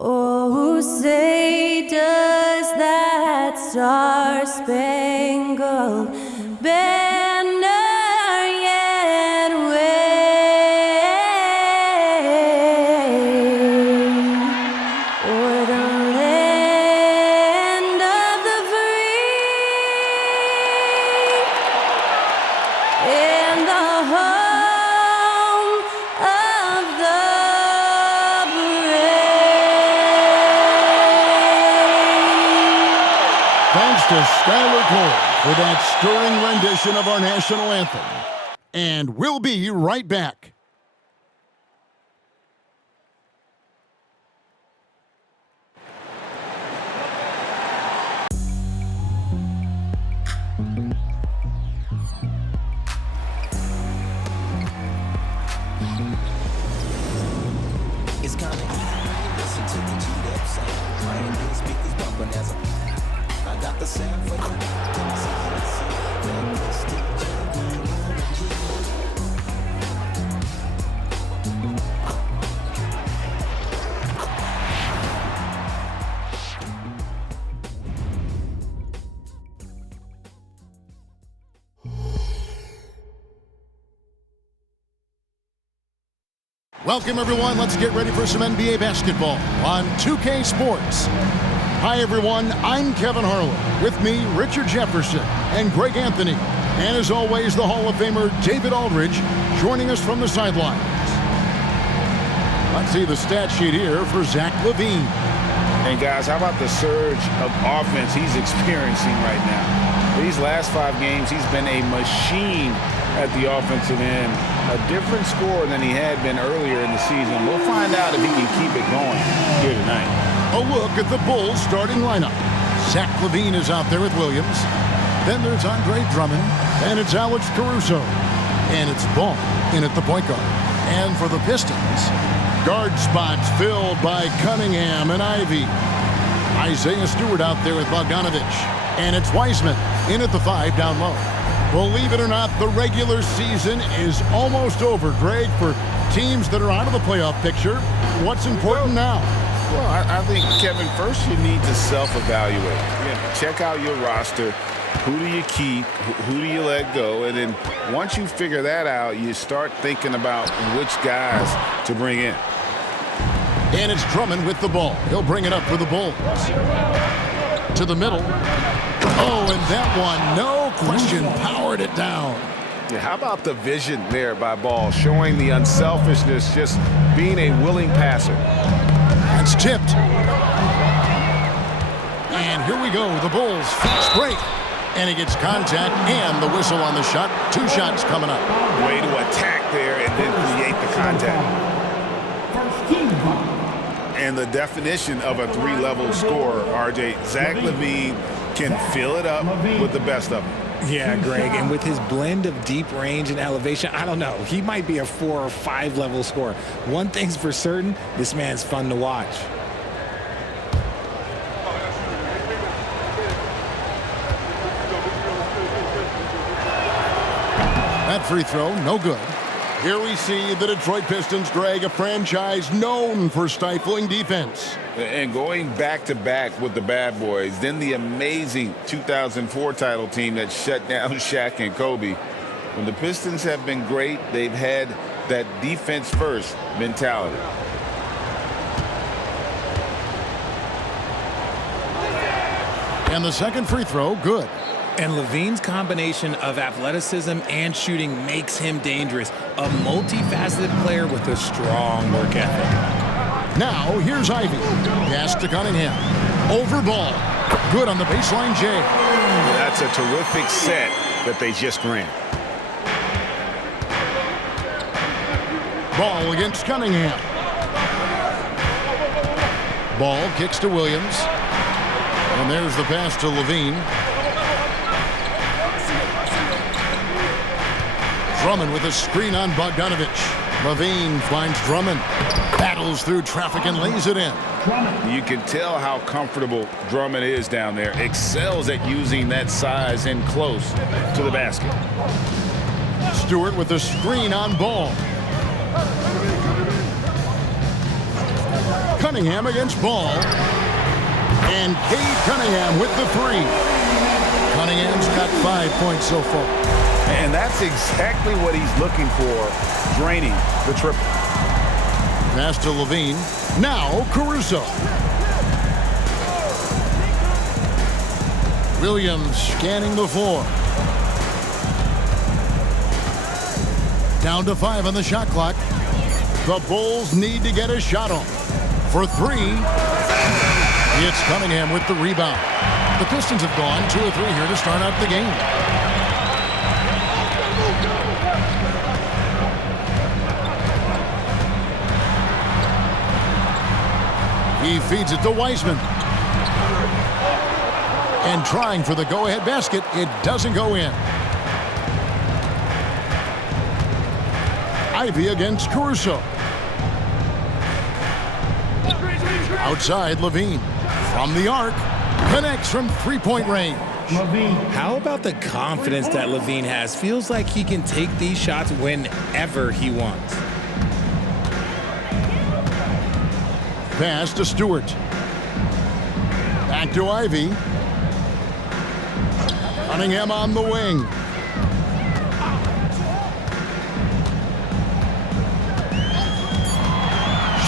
Oh, say does that star-spangled banner yet wave o'er the land of the free and the home of the Thanks to Skylar Cole for that stirring rendition of our national anthem. And we'll be right back. It's kinda easy. Listen to the G-Dub sound. Playing these speakers bumping as I got the sound for you. Welcome, everyone. Let's get ready for some NBA basketball on 2K Sports. Hi, everyone. I'm Kevin Harlan. With me, Richard Jefferson and Greg Anthony. And as always, the Hall of Famer David Aldridge joining us from the sidelines. Let's see the stat sheet here for Zach LaVine. And guys, how about the surge of offense he's experiencing right now? These last 5 games, he's been a machine at the offensive end. A different score than he had been earlier in the season. We'll find out if he can keep it going here tonight. A look at the Bulls starting lineup. Zach LaVine is out there with Williams. Then there's Andre Drummond. And it's Alex Caruso. And it's Ball in at the point guard. And for the Pistons, guard spots filled by Cunningham and Ivy. Isaiah Stewart out there with Bogdanovich. And it's Wiseman in at the 5 down low. Believe it or not, the regular season is almost over, Greg. For teams that are out of the playoff picture, what's important now? Well, I think, Kevin, first you need to self-evaluate. Check out your roster. Who do you keep? Who do you let go? And then once you figure that out, you start thinking about which guys to bring in. And it's Drummond with the ball. He'll bring it up for the Bulls. To the middle. Oh, and that one, no question, powered it down. Yeah, how about the vision there by Ball, showing the unselfishness, just being a willing passer. It's tipped. And here we go, the Bulls fast break. And he gets contact and the whistle on the shot. 2 shots coming up. Way to attack there and then create the contact. And the definition of a 3-level scorer, RJ, Zach LaVine can fill it up with the best of them. Yeah, Greg, and with his blend of deep range and elevation, I don't know. He might be a 4 or 5 level scorer. One thing's for certain, this man's fun to watch. That free throw, no good. Here we see the Detroit Pistons, Greg, a franchise known for stifling defense. And going back-to-back with the bad boys, then the amazing 2004 title team that shut down Shaq and Kobe. When the Pistons have been great, they've had that defense-first mentality. And the second free throw, good. And LaVine's combination of athleticism and shooting makes him dangerous. A multifaceted player with a strong work ethic. Now, here's Ivy. Pass to Cunningham. Over Ball. Good on the baseline, Jay. That's a terrific set that they just ran. Ball against Cunningham. Ball kicks to Williams. And there's the pass to LaVine. Drummond with a screen on Bogdanovich. LaVine finds Drummond. Battles through traffic and lays it in. You can tell how comfortable Drummond is down there. Excels at using that size in close to the basket. Stewart with a screen on Ball. Cunningham against Ball. And Cade Cunningham with the three. Cunningham's got 5 points so far. And that's exactly what he's looking for, draining the triple. Pass to Levine. Now Caruso. Williams scanning the floor. Down to 5 on the shot clock. The Bulls need to get a shot off. For 3, it's Cunningham with the rebound. The Pistons have gone 2 of 3 here to start out the game. He feeds it to Wiseman. And trying for the go-ahead basket, it doesn't go in. Ivy against Caruso. Outside, Levine. From the arc. Connects from three-point range. How about the confidence that Levine has? Feels like he can take these shots whenever he wants. Pass to Stewart. Back to Ivy. Cunningham on the wing.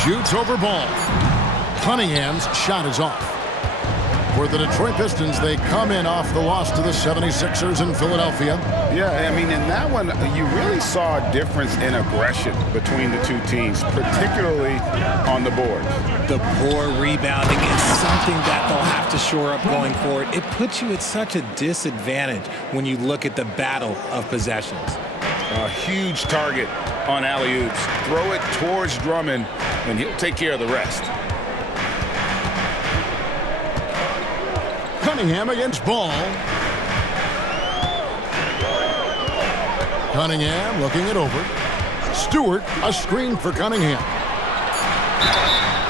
Shoots over Ball. Cunningham's shot is off. For the Detroit Pistons, they come in off the loss to the 76ers in Philadelphia. Yeah, I mean, in that one, you really saw a difference in aggression between the two teams, particularly on the board. The poor rebounding is something that they'll have to shore up going forward. It puts you at such a disadvantage when you look at the battle of possessions. A huge target on alley-oops. Throw it towards Drummond, and he'll take care of the rest. Cunningham against Ball. Cunningham looking it over. Stewart, a screen for Cunningham.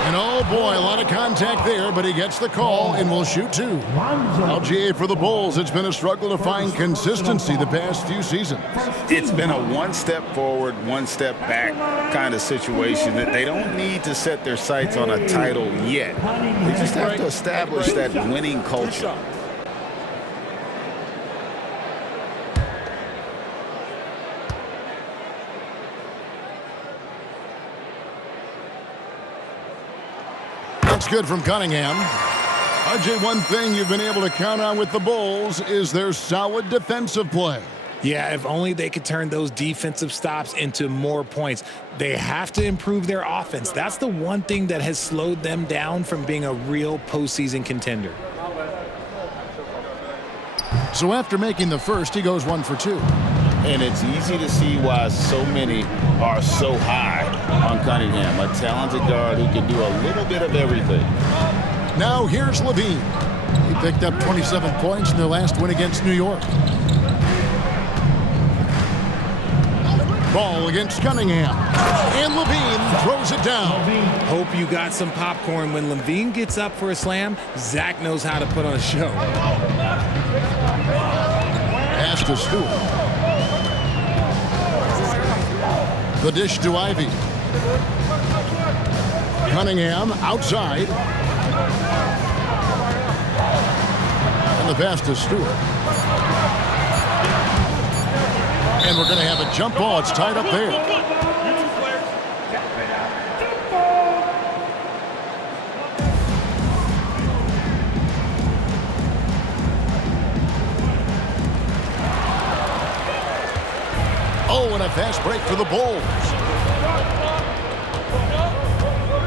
And oh boy, a lot of contact there, but he gets the call and will shoot 2. LGA for the Bulls, it's been a struggle to find consistency the past few seasons. It's been a one step forward, one step back kind of situation that they don't need to set their sights on a title yet. They just have to establish that winning culture. That's good from Cunningham. RJ, one thing you've been able to count on with the Bulls is their solid defensive play. Yeah, if only they could turn those defensive stops into more points. They have to improve their offense. That's the one thing that has slowed them down from being a real postseason contender. So after making the first, he goes 1 for 2. And it's easy to see why so many are so high on Cunningham, a talented guard who can do a little bit of everything. Now here's Levine. He picked up 27 points in their last win against New York. Ball against Cunningham. And Levine throws it down. Hope you got some popcorn. When Levine gets up for a slam, Zach knows how to put on a show. Pass to Stewart. The dish to Ivy. Cunningham outside. And the pass to Stewart. And we're going to have a jump ball. It's tied up there. Oh, and a fast break for the Bulls.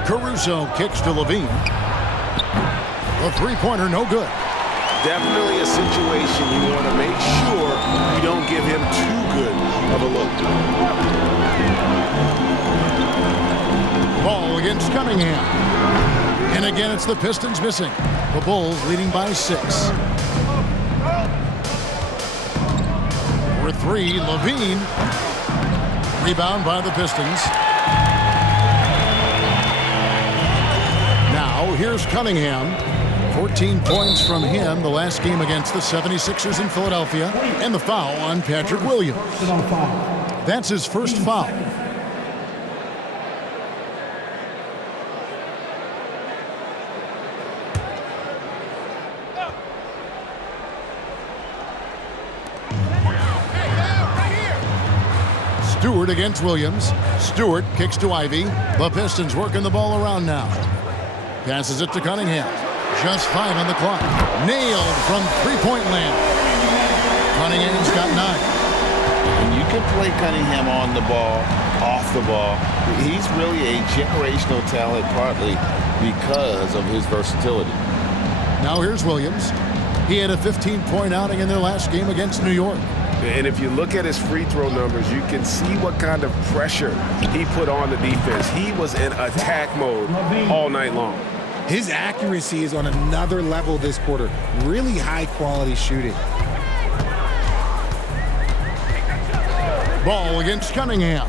Caruso kicks to Levine. The three-pointer, no good. Definitely a situation you want to make sure you don't give him too good of a look. Ball against Cunningham. And again, it's the Pistons missing. The Bulls leading by 6. For 3, Levine. Rebound by the Pistons. Now, here's Cunningham. 14 points from him the last game against the 76ers in Philadelphia. And the foul on Patrick Williams. That's his first foul. Stewart against Williams. Stewart kicks to Ivy. The Pistons working the ball around now. Passes it to Cunningham. Just 5 on the clock. Nailed from three-point land. Cunningham's got 9. And you can play Cunningham on the ball, off the ball. He's really a generational talent, partly because of his versatility. Now here's Williams. He had a 15-point outing in their last game against New York. And if you look at his free throw numbers, you can see what kind of pressure he put on the defense. He was in attack mode all night long. His accuracy is on another level this quarter. Really high-quality shooting. Ball against Cunningham.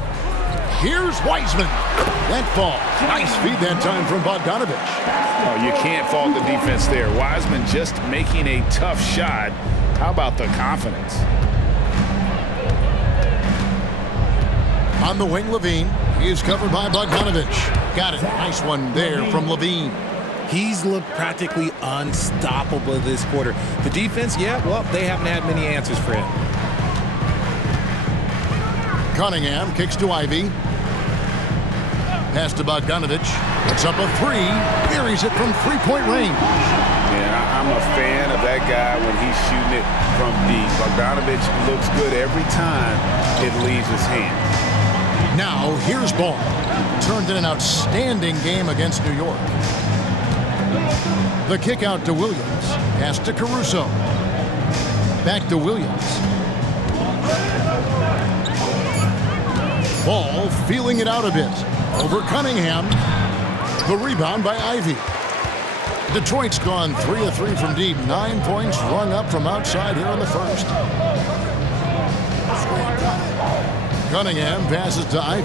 Here's Wiseman. That ball. Nice feed that time from Bogdanovich. Oh, you can't fault the defense there. Wiseman just making a tough shot. How about the confidence? On the wing, Levine. He is covered by Bogdanovich. Got it. Nice one there from Levine. He's looked practically unstoppable this quarter. The defense, yeah, well, they haven't had many answers for him. Cunningham kicks to Ivy. Pass to Bogdanovich. It's up a 3. Buries it from three-point range. Yeah, I'm a fan of that guy when he's shooting it from deep. Bogdanovich looks good every time it leaves his hand. Now, here's Ball. Turned in an outstanding game against New York. The kick out to Williams. Pass to Caruso. Back to Williams. Ball feeling it out a bit. Over Cunningham. The rebound by Ivy. Detroit's gone 3 of 3 from deep. 9 points rung up from outside here in the first. Cunningham passes to Ivy.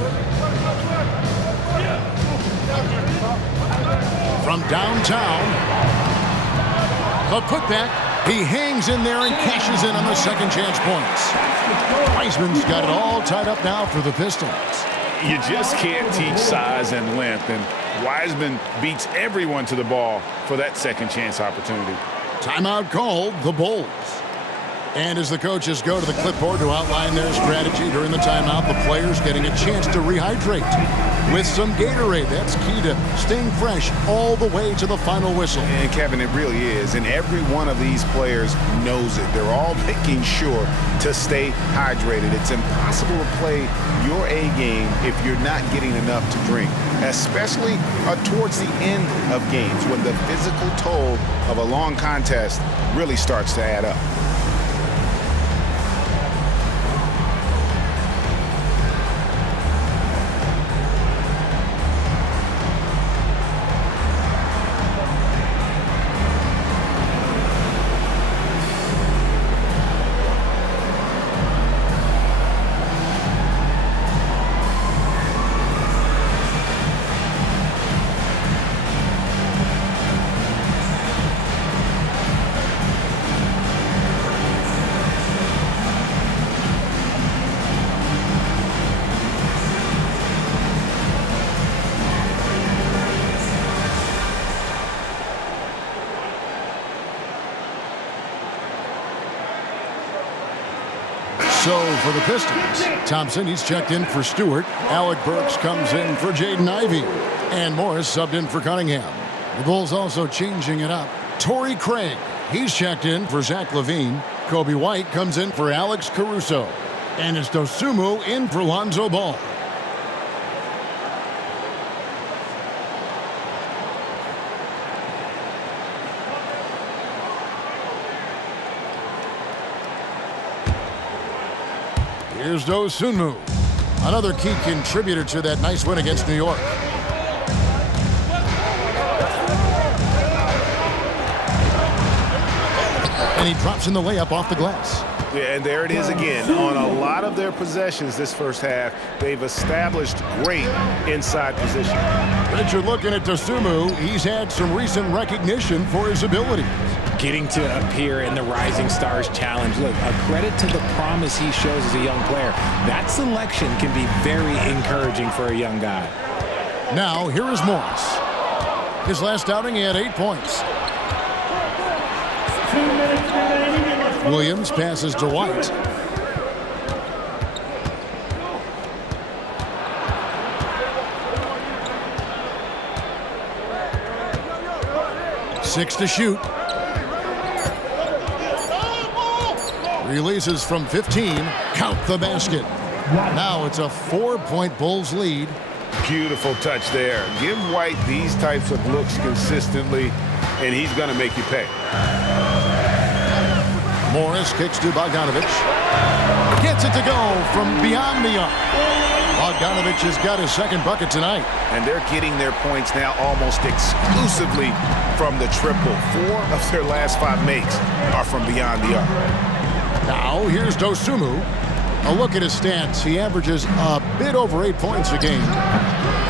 From downtown. The putback. He hangs in there and cashes in on the second chance points. Wiseman's got it all tied up now for the Pistons. You just can't teach size and length, and Wiseman beats everyone to the ball for that second chance opportunity. Timeout called, the Bulls. And as the coaches go to the clipboard to outline their strategy during the timeout, the players getting a chance to rehydrate with some Gatorade. That's key to staying fresh all the way to the final whistle. And Kevin, it really is. And every one of these players knows it. They're all making sure to stay hydrated. It's impossible to play your A game if you're not getting enough to drink, especially towards the end of games when the physical toll of a long contest really starts to add up. So for the Pistons, Thompson, he's checked in for Stewart. Alec Burks comes in for Jaden Ivey. And Morris subbed in for Cunningham. The Bulls also changing it up. Torrey Craig, he's checked in for Zach LaVine. Kobe White comes in for Alex Caruso. And it's Dosunmu in for Lonzo Ball. Here's Dosunmu, another key contributor to that nice win against New York. And he drops in the layup off the glass. Yeah, and there it is again. On a lot of their possessions this first half, they've established great inside position. Richard, looking at Dosunmu, he's had some recent recognition for his ability. Getting to appear in the Rising Stars Challenge. Look, a credit to the promise he shows as a young player. That selection can be very encouraging for a young guy. Now, here is Morris. His last outing, he had 8 points. Williams passes to White. 6 to shoot. Releases from 15. Count the basket. Now it's a 4-point Bulls lead. Beautiful touch there. Give White these types of looks consistently, and he's going to make you pay. Morris kicks to Bogdanovich. Gets it to go from beyond the arc. Bogdanovich has got his second bucket tonight. And they're getting their points now almost exclusively from the triple. 4 of their last 5 makes are from beyond the arc. Now here's Dosunmu. A look at his stats. He averages a bit over 8 points a game.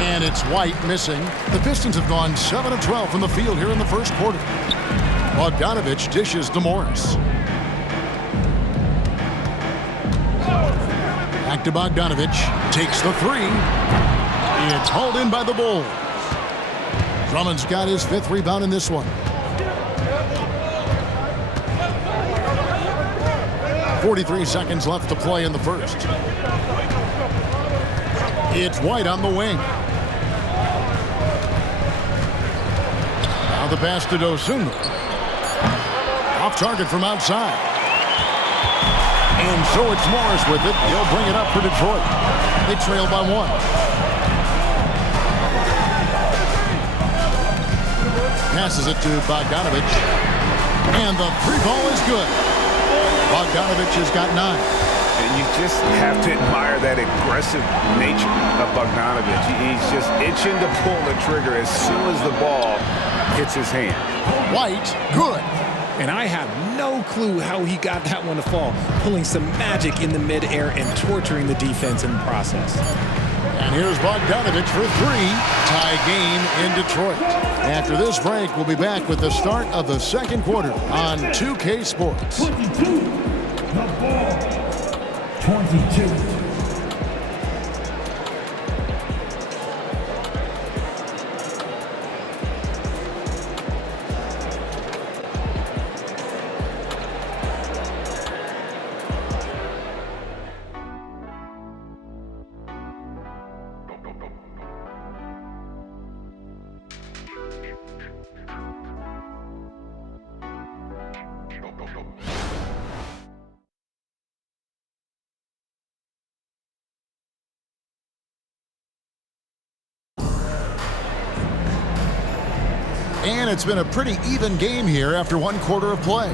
And it's White missing. The Pistons have gone 7 of 12 from the field here in the first quarter. Bogdanovich dishes to Morris. Back to Bogdanovich. Takes the 3. It's hauled in by the Bulls. Drummond's got his 5th rebound in this one. 43 seconds left to play in the first. It's White on the wing. Now the pass to Dosunmu. Off target from outside. And so it's Morris with it. He'll bring it up for Detroit. They trail by 1. Passes it to Bogdanovich. And the 3-ball is good. Bogdanovich has got 9. And you just have to admire that aggressive nature of Bogdanovich. He's just itching to pull the trigger as soon as the ball hits his hand. White, good. And I have no clue how he got that one to fall, pulling some magic in the midair and torturing the defense in the process. And here's Bogdanovich for 3. Tie game in Detroit. After this break, we'll be back with the start of the second quarter on 2K Sports. 22. The ball. 22. And it's been a pretty even game here after 1 quarter of play.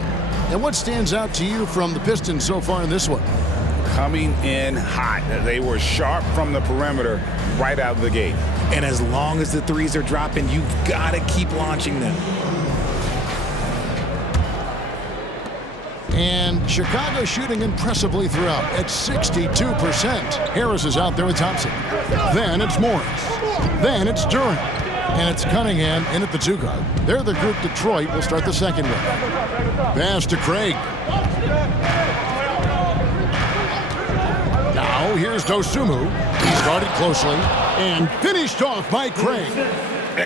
And what stands out to you from the Pistons so far in this one? Coming in hot. They were sharp from the perimeter right out of the gate. And as long as the threes are dropping, you've got to keep launching them. And Chicago shooting impressively throughout at 62%. Harris is out there with Thompson. Then it's Morris. Then it's Durant. And it's Cunningham in at the 2 guard. They're the group Detroit will start the second with. Pass to Craig. Now here's Dosunmu. He started closely and finished off by Craig.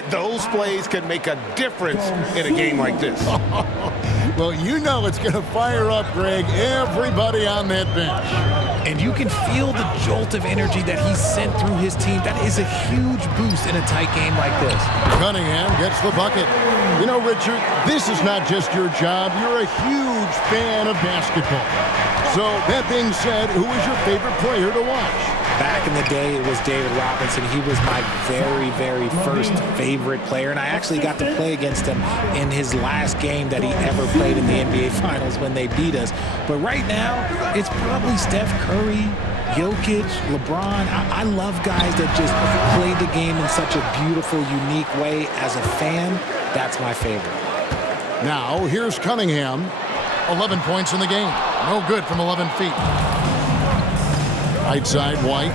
Those plays can make a difference in a game like this. Well, you know it's going to fire up, Greg, everybody on that bench. And you can feel the jolt of energy that he sent through his team. That is a huge boost in a tight game like this. Cunningham gets the bucket. You know, Richard, this is not just your job. You're a huge fan of basketball. So, that being said, who is your favorite player to watch? Back in the day, it was David Robinson. He was my very, very first favorite player, and I actually got to play against him in his last game that he ever played in the NBA Finals when they beat us. But right now, it's probably Steph Curry, Jokic, LeBron. I love guys that just play the game in such a beautiful, unique way. As a fan, that's my favorite. Now, here's Cunningham. 11 points in the game. No good from 11 feet. Right side, White.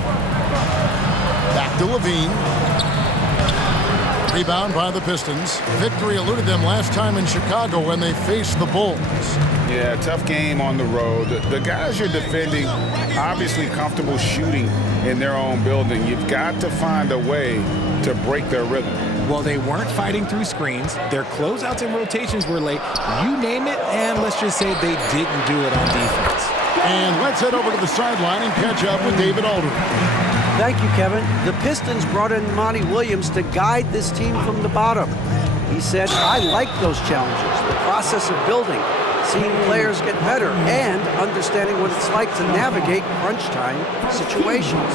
Back to Levine. Rebound by the Pistons. Victory eluded them last time in Chicago when they faced the Bulls. Yeah, tough game on the road. The guys you're defending, obviously comfortable shooting in their own building. You've got to find a way to break their rhythm. Well, they weren't fighting through screens. Their closeouts and rotations were late. You name it, and let's just say they didn't do it on defense. And let's head over to the sideline and catch up with David Aldridge. Thank you, Kevin. The Pistons brought in Monty Williams to guide this team from the bottom. He said, I like those challenges, the process of building, seeing players get better, and understanding what it's like to navigate crunch time situations.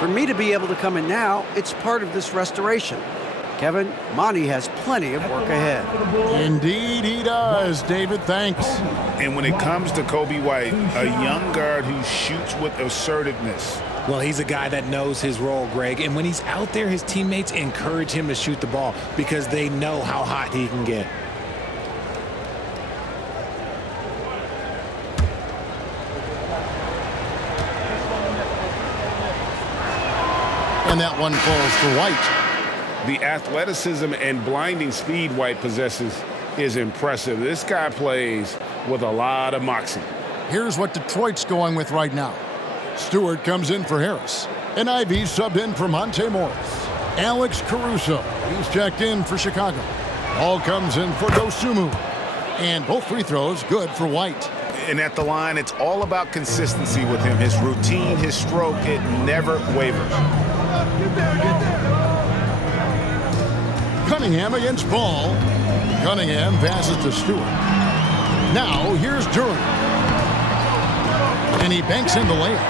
For me to be able to come in now, it's part of this restoration. Kevin, Monty has plenty of work ahead. Indeed he does, David. Thanks. And when it comes to Kobe White, a young guard who shoots with assertiveness. Well, he's a guy that knows his role, Greg. And when he's out there, his teammates encourage him to shoot the ball because they know how hot he can get. And that one falls for White. The athleticism and blinding speed White possesses is impressive. This guy plays with a lot of moxie. Here's what Detroit's going with right now. Stewart comes in for Harris. And Ivy subbed in for Monte Morris. Alex Caruso, he's checked in for Chicago. Ball comes in for Dosunmu. And both free throws good for White. And at the line, it's all about consistency with him. His routine, his stroke, it never wavers. Cunningham against Ball. Cunningham passes to Stewart. Now here's Duren. And he banks in the layup.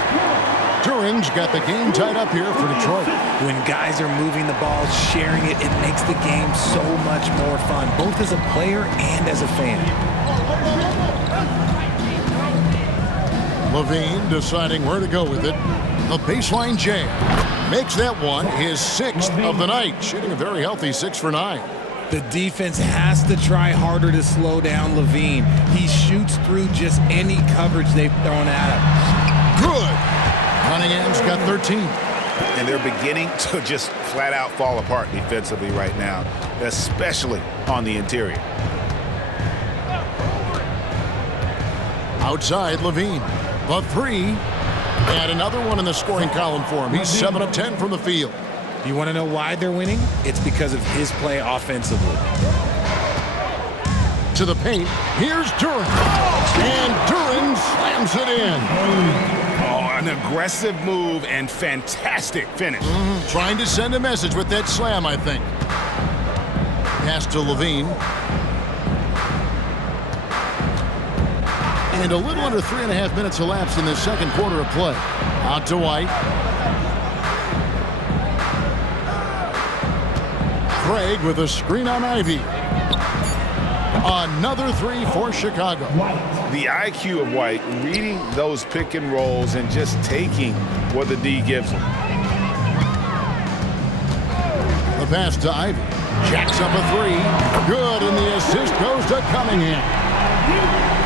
Duren's got the game tied up here for Detroit. When guys are moving the ball, sharing it, it makes the game so much more fun, both as a player and as a fan. Levine deciding where to go with it. The baseline jam. Makes that one his 6th of the night, shooting a very healthy 6 for 9. The defense has to try harder to slow down Levine. He shoots through just any coverage they've thrown at him. Good. Cunningham's got 13. And they're beginning to just flat out fall apart defensively right now, especially on the interior. Outside, Levine. The 3. And another one in the scoring column for him. He's 7 of 10 from the field. You want to know why they're winning? It's because of his play offensively. To the paint. Here's Duren. And Duren slams it in. Oh, an aggressive move and fantastic finish. Trying to send a message with that slam, I think. Pass to Levine. And a little under 3.5 minutes elapsed in the second quarter of play. Out to White. Craig with a screen on Ivy. Another 3 for Chicago. The IQ of White, reading those pick and rolls and just taking what the D gives him. The pass to Ivy. Jacks up a 3. Good, and the assist goes to Cunningham.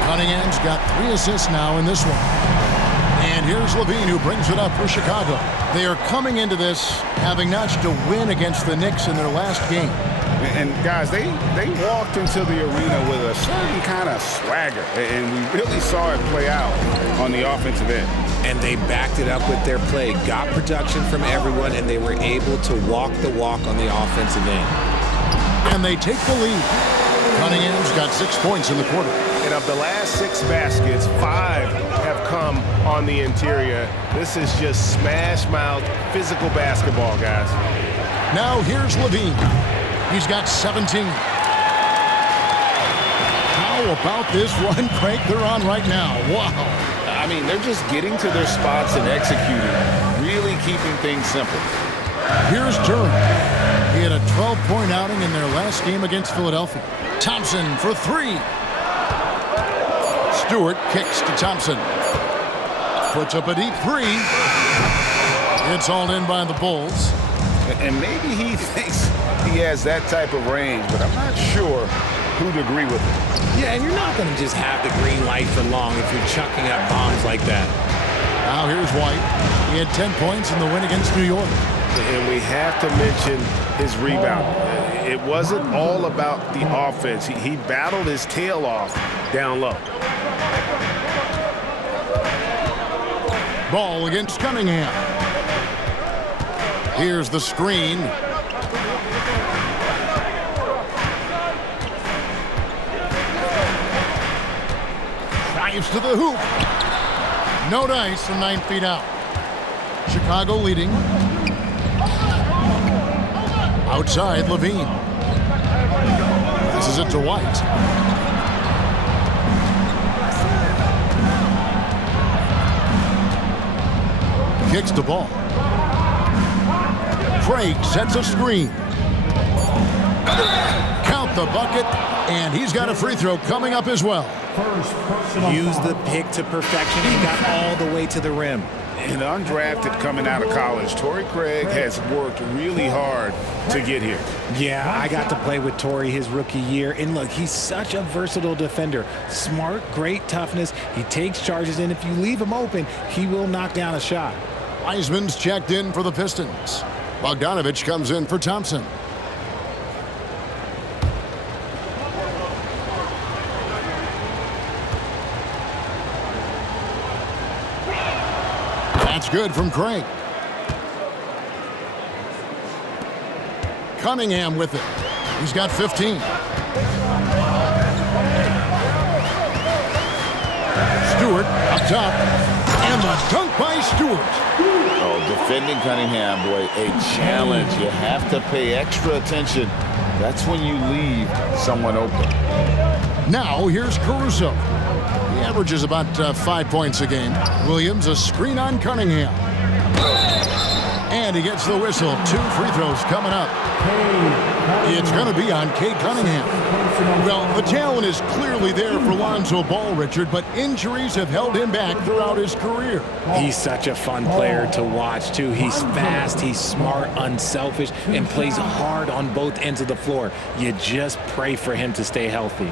Cunningham's got 3 assists now in this one. And here's Levine, who brings it up for Chicago. They are coming into this having notched a win against the Knicks in their last game. And guys, they walked into the arena with a certain kind of swagger, and we really saw it play out on the offensive end. And they backed it up with their play, got production from everyone, and they were able to walk the walk on the offensive end. And they take the lead. Cunningham's got 6 points in the quarter. And of the last 6 baskets, 5 have come on the interior. This is just smash-mouth physical basketball, guys. Now here's Levine. He's got 17. How about this run crank they're on right now? Wow. I mean, they're just getting to their spots and executing, really keeping things simple. Here's Duren. He had a 12-point outing in their last game against Philadelphia. Thompson for 3. Stewart kicks to Thompson. Puts up a deep 3. It's hauled in by the Bulls. And maybe he thinks he has that type of range, but I'm not sure who'd agree with him. Yeah, and you're not going to just have the green light for long if you're chucking up bombs like that. Now here's White. He had 10 points in the win against New York. And we have to mention his rebound. It wasn't all about the offense. He battled his tail off down low. Ball against Cunningham. Here's the screen. Drives to the hoop. No dice from 9 feet out. Chicago leading. Outside, Levine. This is it to White. Kicks the ball. Craig sets a screen. Count the bucket, and he's got a free throw coming up as well. Used the pick to perfection and got all the way to the rim. And undrafted coming out of college, Torrey Craig has worked really hard to get here. Yeah, I got to play with Torrey his rookie year, and look, he's such a versatile defender. Smart, great toughness. He takes charges, and if you leave him open, he will knock down a shot. Wiseman's checked in for the Pistons. Bogdanovich comes in for Thompson. That's good from Craig. Cunningham with it. He's got 15. Stewart up top. And the dunk by Stewart. Oh, defending Cunningham, boy, a challenge. You have to pay extra attention. That's when you leave someone open. Now here's Caruso. He averages about 5 points a game. Williams, a screen on Cunningham. And he gets the whistle. 2 free throws coming up. It's going to be on Cade Cunningham. Well, the talent is clearly there for Lonzo Ball, Richard, but injuries have held him back throughout his career. He's such a fun player to watch, too. He's fast, he's smart, unselfish, and plays hard on both ends of the floor. You just pray for him to stay healthy.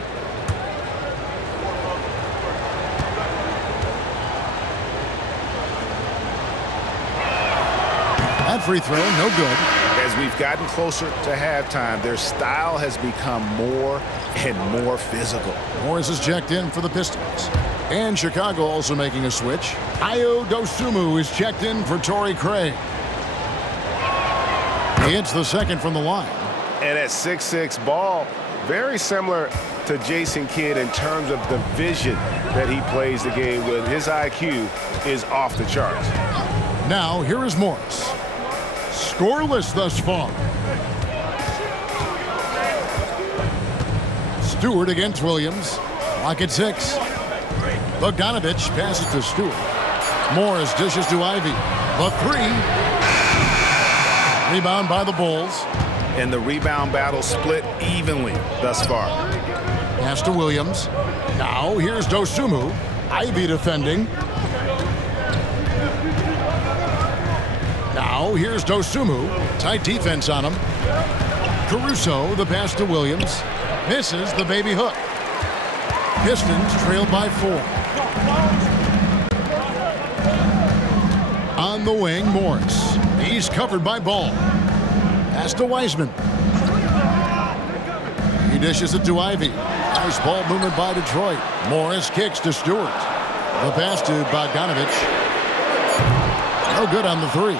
That free throw, no good. As we've gotten closer to halftime, their style has become more and more physical. Morris is checked in for the Pistons. And Chicago also making a switch. Ayo Dosunmu is checked in for Torrey Craig. He hits the second from the line. And at 6'6", Ball, very similar to Jason Kidd in terms of the vision that he plays the game with. His IQ is off the charts. Now, here is Morris. Scoreless thus far. Stewart against Williams. Lock at 6. Bogdanovich passes to Stewart. Morris dishes to Ivy. The 3. Rebound by the Bulls. And the rebound battle split evenly thus far. Pass to Williams. Now here's Dosunmu. Ivy defending. Now here's Dosunmu. Tight defense on him. Caruso, the pass to Williams. Misses the baby hook. Pistons trailed by 4. On the wing, Morris. He's covered by Ball. Pass to Wiseman. He dishes it to Ivy. Nice ball movement by Detroit. Morris kicks to Stewart. The pass to Bogdanovich. No good on the 3.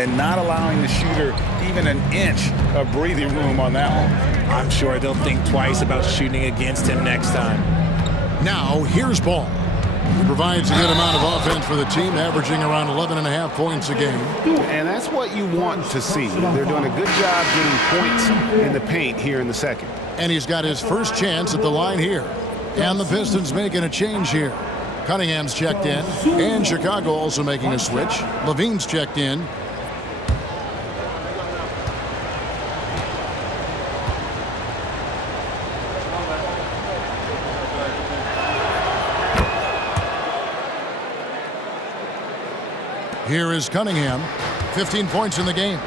And not allowing the shooter even an inch of breathing room on that one. I'm sure they'll think twice about shooting against him next time. Now, here's Ball. He provides a good amount of offense for the team, averaging around 11.5 points a game. And that's what you want to see. They're doing a good job getting points in the paint here in the second. And he's got his first chance at the line here. And the Pistons making a change here. Cunningham's checked in. And Chicago also making a switch. Levine's checked in. Here is Cunningham, 15 points in the game.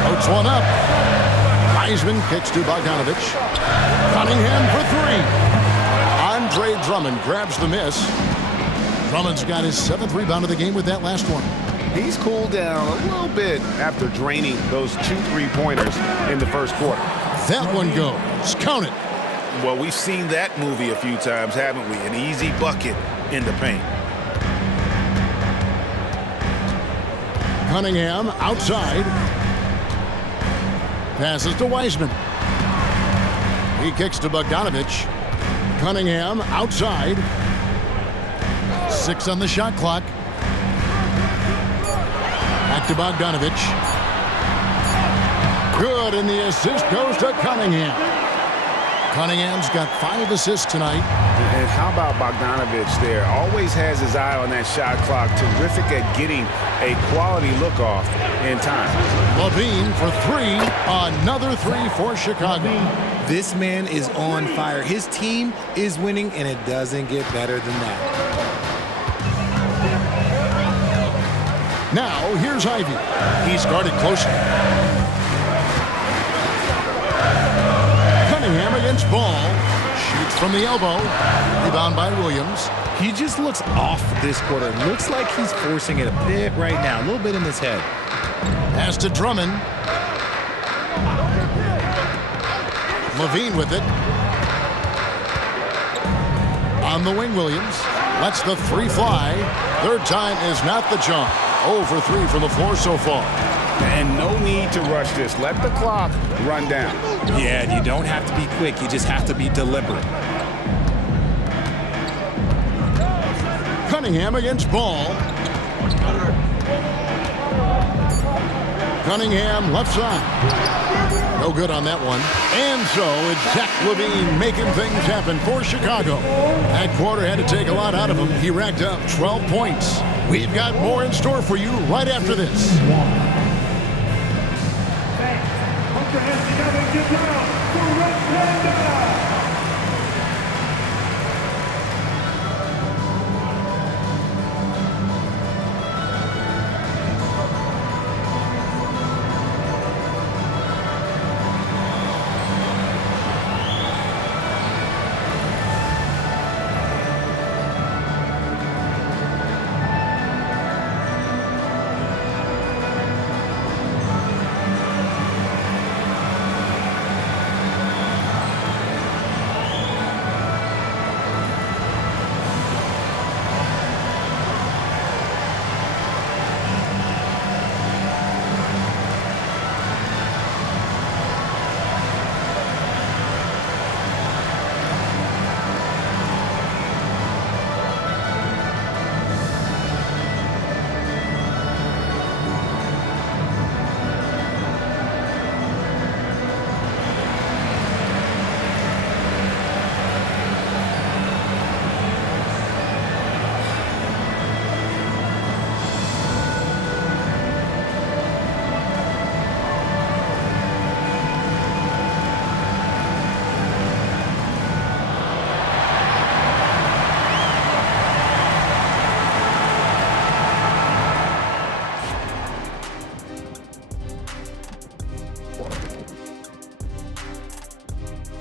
Floats one up. Wiseman kicks to Bogdanovich. Cunningham for 3. Andre Drummond grabs the miss. Drummond's got his 7th rebound of the game with that last one. He's cooled down a little bit after draining those 2 3-pointers in the first quarter. That one goes. Count it. Well, we've seen that movie a few times, haven't we? An easy bucket in the paint. Cunningham outside. Passes to Wiseman. He kicks to Bogdanovich. Cunningham outside. 6 on the shot clock. Back to Bogdanovich. Good, and the assist goes to Cunningham. Cunningham's got 5 assists tonight. And how about Bogdanovich there? Always has his eye on that shot clock. Terrific at getting a quality look off in time. Levine for 3. Another 3 for Chicago. This man is on fire. His team is winning, and it doesn't get better than that. Now, here's Ivy. He's guarded closely. Cunningham against Ball. Shoots from the elbow. Rebound by Williams. He just looks off this quarter. Looks like he's forcing it a bit right now. A little bit in his head. Pass to Drummond. Levine with it. On the wing, Williams. Lets the 3 fly. Third time is not the charm. 0 for 3 from the floor so far. And no need to rush this. Let the clock run down. Yeah, you don't have to be quick. You just have to be deliberate. Cunningham against Ball. Cunningham left side. No good on that one. And so it's Zach LaVine making things happen for Chicago. That quarter had to take a lot out of him. He racked up 12 points. We've got more in store for you right after this. Put your hands together and get down for Red Panda!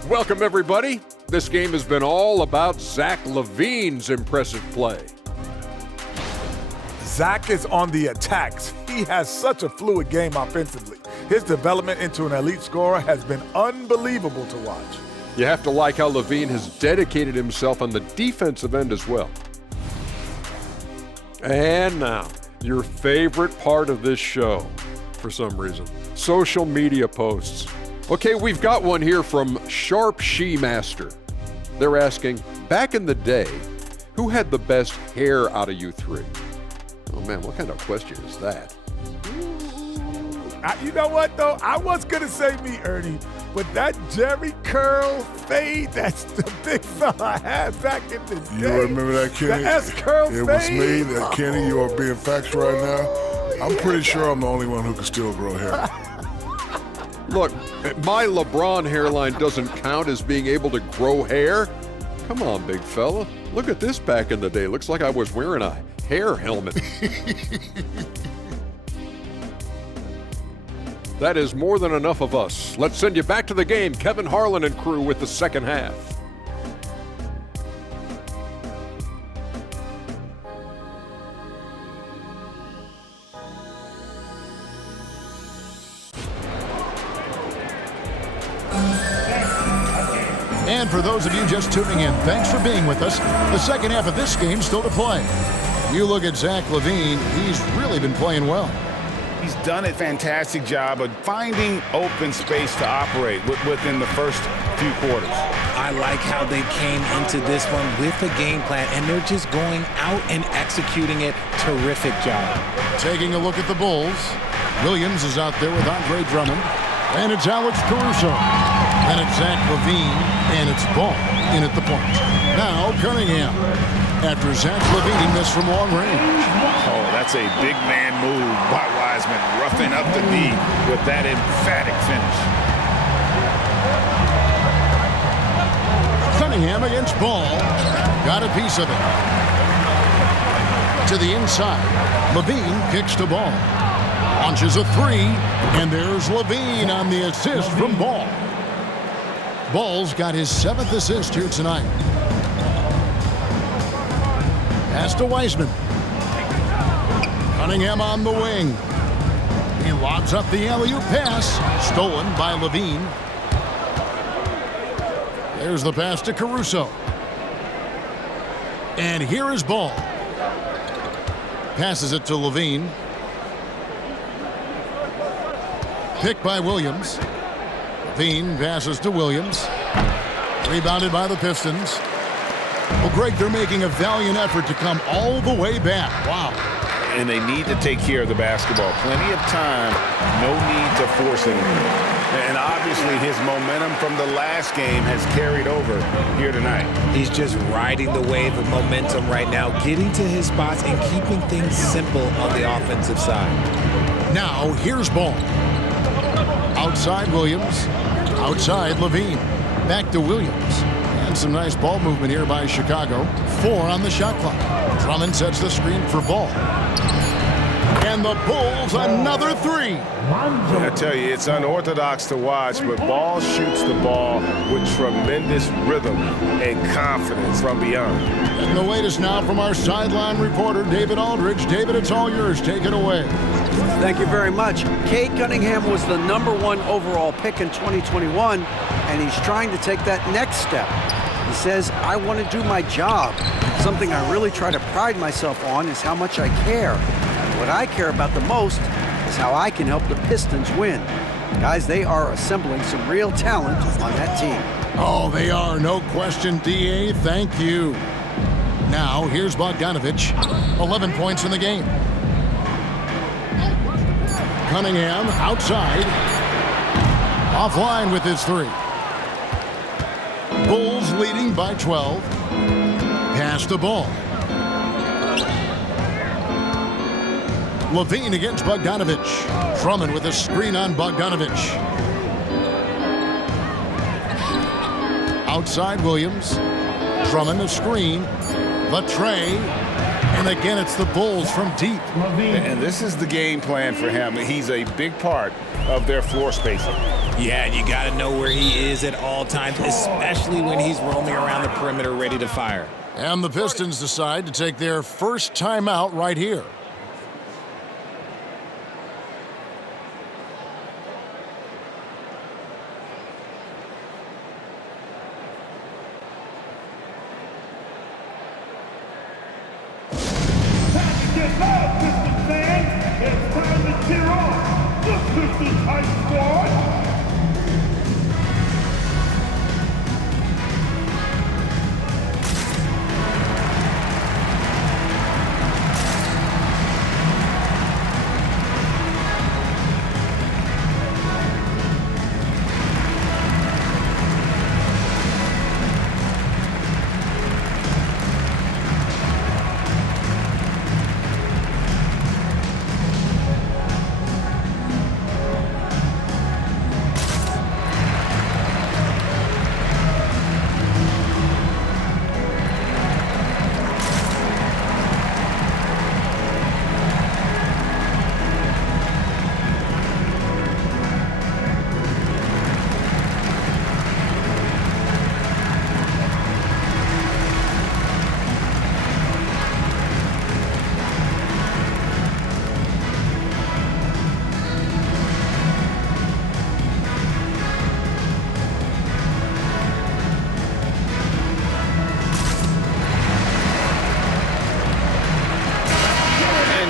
Welcome, everybody. This game has been all about Zach LaVine's impressive play. Zach is on the attacks. He has such a fluid game offensively. His development into an elite scorer has been unbelievable to watch. You have to like how LaVine has dedicated himself on the defensive end as well. And now, your favorite part of this show, for some reason, social media posts. Okay, we've got one here from Sharp She Master. They're asking, back in the day, who had the best hair out of you three? Oh man, what kind of question is that? You know what, though? I was going to say me, Ernie, but that Jerry curl fade, that's the big fella I had back in the day. You remember that, Kenny? The S-curl fade? It was me, that Kenny. You are being factual right now. I'm pretty sure I'm the only one who can still grow hair. Look, my LeBron hairline doesn't count as being able to grow hair. Come on, big fella. Look at this back in the day. Looks like I was wearing a hair helmet. That is more than enough of us. Let's send you back to the game. Kevin Harlan and crew with the second half. And for those of you just tuning in, thanks for being with us. The second half of this game still to play. You look at Zach LaVine, he's really been playing well. He's done a fantastic job of finding open space to operate within the first few quarters. I like how they came into this one with a game plan, and they're just going out and executing it. Terrific job. Taking a look at the Bulls. Williams is out there with Andre Drummond. And it's Alex Caruso. And it's Zach LaVine. And it's Ball in at the point. Now Cunningham. After Zach LaVine missed from long range. Oh, that's a big man move by Wiseman. Roughing up the knee with that emphatic finish. Cunningham against Ball. Got a piece of it. To the inside. LaVine kicks to Ball. Launches a three. And there's LaVine on the assist from Ball. Ball's got his 7th assist here tonight. Pass to Wiseman. Cunningham on the wing. He lobs up the alley-oop pass. Stolen by LaVine. There's the pass to Caruso. And here is Ball. Passes it to LaVine. Picked by Williams. LaVine passes to Williams. Rebounded by the Pistons. Well, Greg, they're making a valiant effort to come all the way back. Wow. And they need to take care of the basketball. Plenty of time. No need to force anything. And obviously his momentum from the last game has carried over here tonight. He's just riding the wave of momentum right now, getting to his spots and keeping things simple on the offensive side. Now, here's Ball. Outside Williams. Outside LaVine. Back to Williams. And some nice ball movement here by Chicago. 4 on the shot clock. Drummond sets the screen for Ball. And the Bulls another 3. I tell you, it's unorthodox to watch, but Ball shoots the ball with tremendous rhythm and confidence from beyond. And the latest now from our sideline reporter, David Aldridge. David, it's all yours. Take it away. Thank you very much. Cade Cunningham was the #1 overall pick in 2021, and he's trying to take that next step. He says, I want to do my job. Something I really try to pride myself on is how much I care. And what I care about the most is how I can help the Pistons win. Guys, they are assembling some real talent on that team. Oh, they are. No question, D.A. Thank you. Now, here's Bogdanovich. 11 points in the game. Cunningham outside. Offline with his 3. Bulls leading by 12. Pass the ball. LaVine against Bogdanovich. Drummond with a screen on Bogdanovich. Outside Williams. Drummond a screen. Latre. And again, it's the Bulls from deep. And this is the game plan for him. He's a big part of their floor spacing. Yeah, you got to know where he is at all times, especially when he's roaming around the perimeter ready to fire. And the Pistons decide to take their first timeout right here. Get up, Pistons fans! It's time to cheer on the Pistons Hype Squad!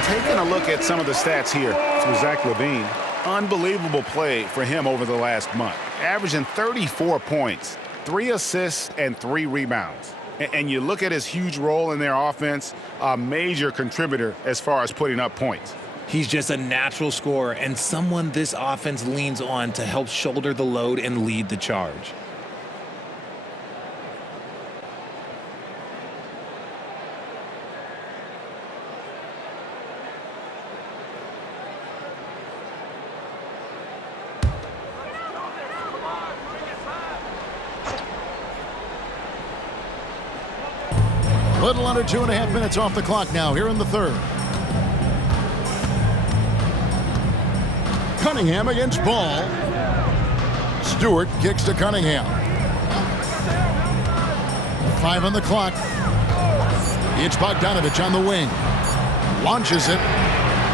Taking a look at some of the stats here for Zach LaVine. Unbelievable play for him over the last month. Averaging 34 points, 3 assists and 3 rebounds. And you look at his huge role in their offense, a major contributor as far as putting up points. He's just a natural scorer and someone this offense leans on to help shoulder the load and lead the charge. Little under 2.5 minutes off the clock now here in the third. Cunningham against Ball. Stewart kicks to Cunningham. 5 on the clock. It's Bogdanovich on the wing. Launches it.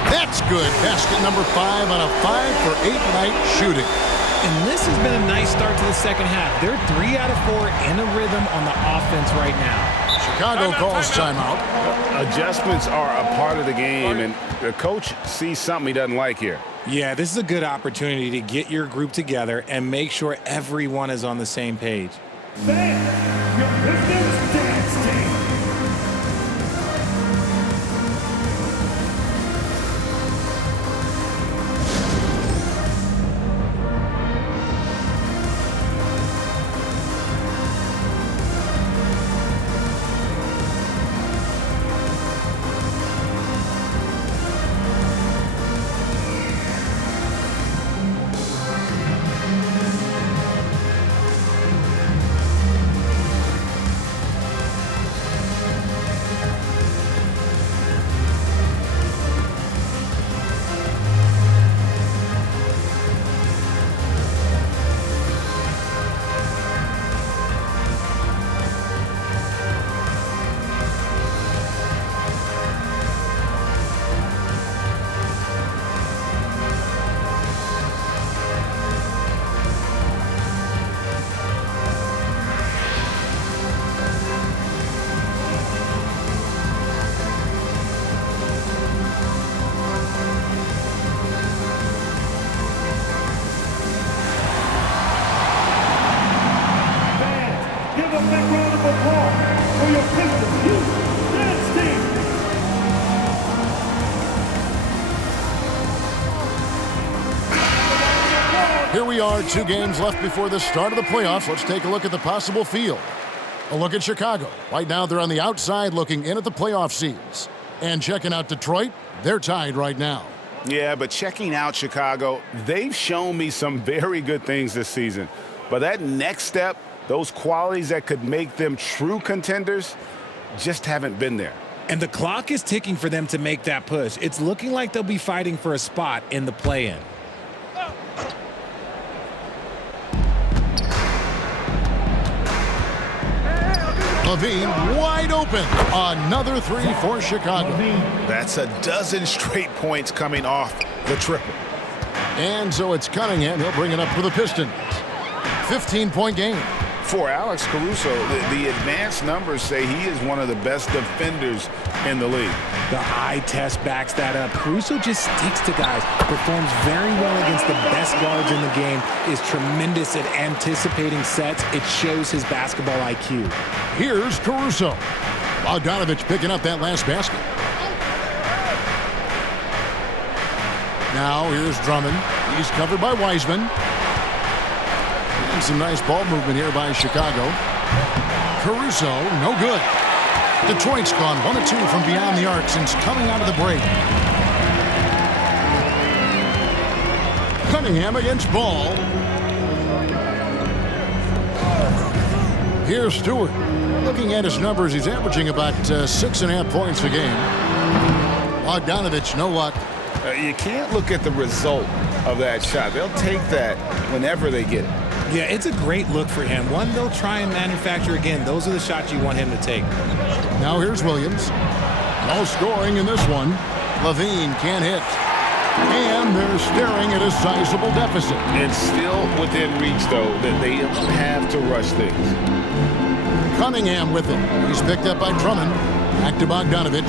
That's good. Basket number 5 on a 5 for 8 night shooting. And this has been a nice start to the second half. They're 3 out of 4 in a rhythm on the offense right now. Chicago calls timeout. Adjustments are a part of the game, and the coach sees something he doesn't like here. Yeah, this is a good opportunity to get your group together and make sure everyone is on the same page. Fans, your Pistons dance team. Here we are, 2 games left before the start of the playoffs. Let's take a look at the possible field. A look at Chicago. Right now, they're on the outside looking in at the playoff seeds. And checking out Detroit, they're tied right now. Yeah, but checking out Chicago, they've shown me some very good things this season. But that next step, those qualities that could make them true contenders, just haven't been there. And the clock is ticking for them to make that push. It's looking like they'll be fighting for a spot in the play-in. Levine wide open. Another 3 for Chicago. That's a dozen straight points coming off the triple. And so it's Cunningham. He'll bring it up for the Pistons. 15-point game. For Alex Caruso, the advanced numbers say he is one of the best defenders in the league. The eye test backs that up. Caruso just sticks to guys, performs very well against the best guards in the game, is tremendous at anticipating sets. It shows his basketball IQ. Here's Caruso. Bogdanovich picking up that last basket. Now here's Drummond. He's covered by Wiseman. And some nice ball movement here by Chicago. Caruso, no good. Detroit's gone 1 of 2 from beyond the arc since coming out of the break. Cunningham against Ball. Here's Stewart. Looking at his numbers, he's averaging about 6.5 points a game. Bogdanovich, no luck. You can't look at the result of that shot. They'll take that whenever they get it. Yeah, it's a great look for him. One they'll try and manufacture again. Those are the shots you want him to take. Now here's Williams. No scoring in this one. Levine can't hit. And they're staring at a sizable deficit. It's still within reach, though, that they have to rush things. Cunningham with it. He's picked up by Drummond. Back to Bogdanovich.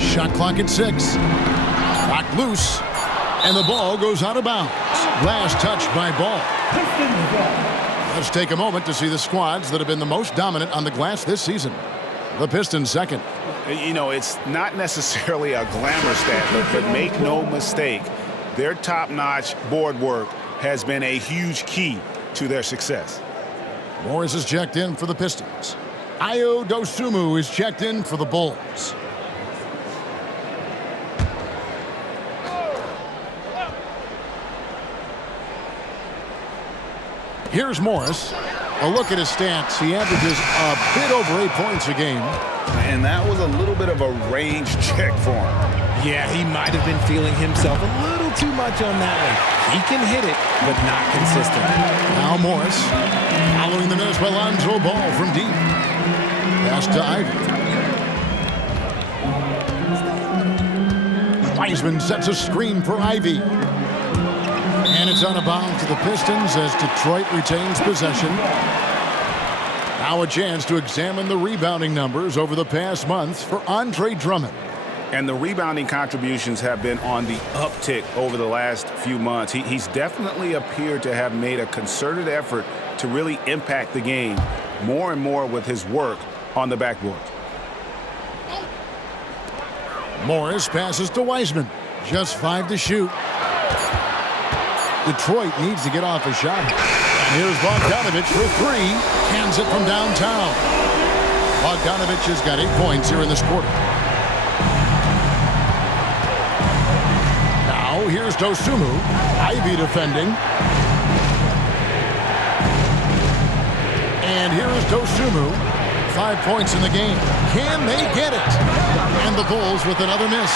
Shot clock at 6. Knocked loose. And the ball goes out of bounds. Last touch by Ball. Pistons ball. Let's take a moment to see the squads that have been the most dominant on the glass this season. The Pistons second. You know, it's not necessarily a glamour stat, but make no mistake, their top-notch board work has been a huge key to their success. Morris is checked in for the Pistons. Ayo Dosunmu is checked in for the Bulls. Here's Morris. A look at his stats. He averages a bit over 8 points a game. And that was a little bit of a range check for him. Yeah, he might have been feeling himself a little too much on that one. He can hit it, but not consistent. Now Morris, following the miss by Lonzo Ball from deep. Pass to Ivy. Wiseman sets a screen for Ivy. And it's out of bounds to the Pistons as Detroit retains possession. Now a chance to examine the rebounding numbers over the past months for Andre Drummond. And the rebounding contributions have been on the uptick over the last few months. He's definitely appeared to have made a concerted effort to really impact the game more and more with his work on the backboard. Morris passes to Wiseman. Just 5 to shoot. Detroit needs to get off a shot. And here's Bogdanovich for 3. Hands it from downtown. Bogdanovich has got 8 points here in this quarter. Now here's Dosunmu. Ivy defending. And here is Dosunmu. 5 points in the game. Can they get it? And the Bulls with another miss.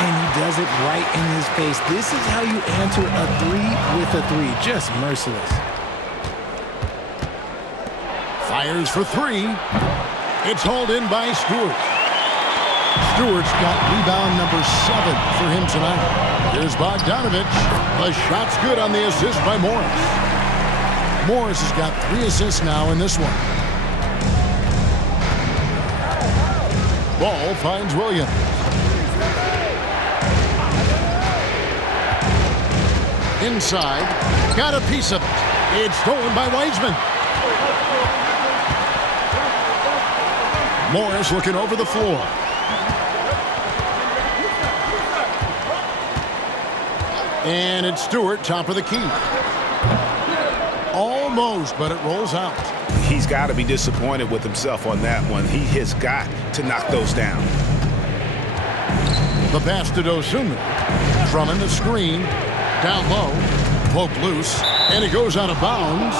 And he does it right in his face. This is how you answer a 3 with a 3. Just merciless. Fires for 3. It's hauled in by Stewart. Stewart's got rebound number 7 for him tonight. Here's Bogdanovich. The shot's good on the assist by Morris. Morris has got 3 assists now in this one. Ball finds Williams. Inside, got a piece of it. It's stolen by Wiseman. Morris looking over the floor. And it's Stewart, top of the key. Almost, but it rolls out. He's got to be disappointed with himself on that one. He has got to knock those down. The pass to Dosunmu. Drummond the screen. Down low. Poked loose. And it goes out of bounds.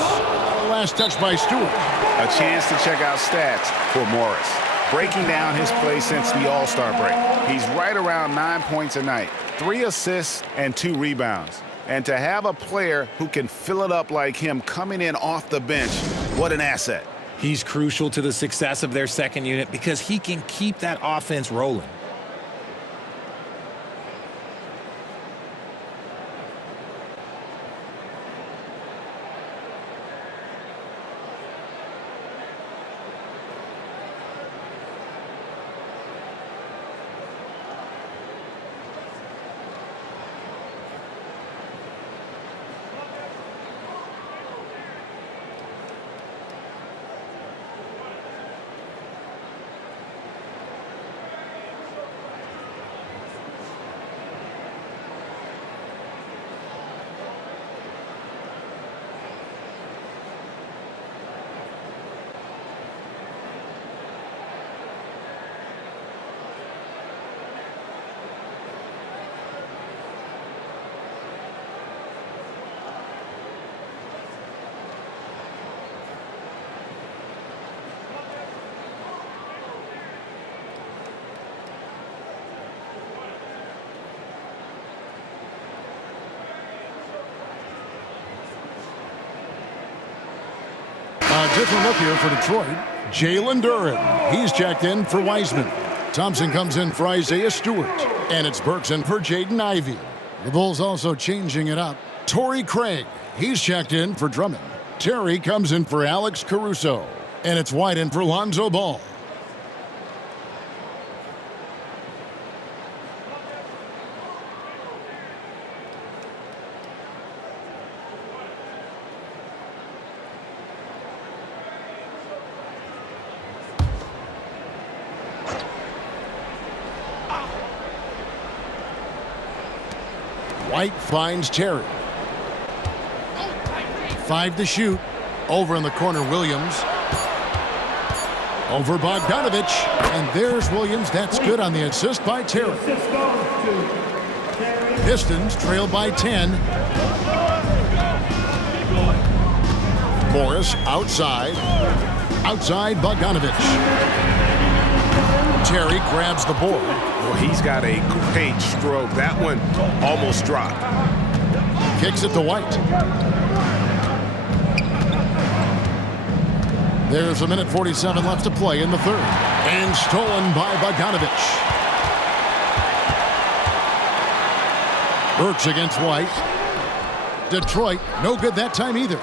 Last touch by Stewart. A chance to check out stats for Morris. Breaking down his play since the All-Star break. He's right around 9 points a night. 3 assists and 2 rebounds. And to have a player who can fill it up like him coming in off the bench, what an asset. He's crucial to the success of their second unit because he can keep that offense rolling. A different look here for Detroit. Jalen Duren. He's checked in for Wiseman. Thompson comes in for Isaiah Stewart. And it's Burks in for Jaden Ivey. The Bulls also changing it up. Torrey Craig. He's checked in for Drummond. Terry comes in for Alex Caruso. And it's White in for Lonzo Ball. White finds Terry. 5 to shoot. Over in the corner, Williams. Over Bogdanovich. And there's Williams. That's good on the assist by Terry. Pistons trail by 10. Morris outside. Outside Bogdanovich. Terry grabs the board. Well, he's got a great stroke. That one almost dropped. Kicks it to White. There's 1:47 left to play in the third. And stolen by Bogdanovich. Burks against White. Detroit, no good that time either.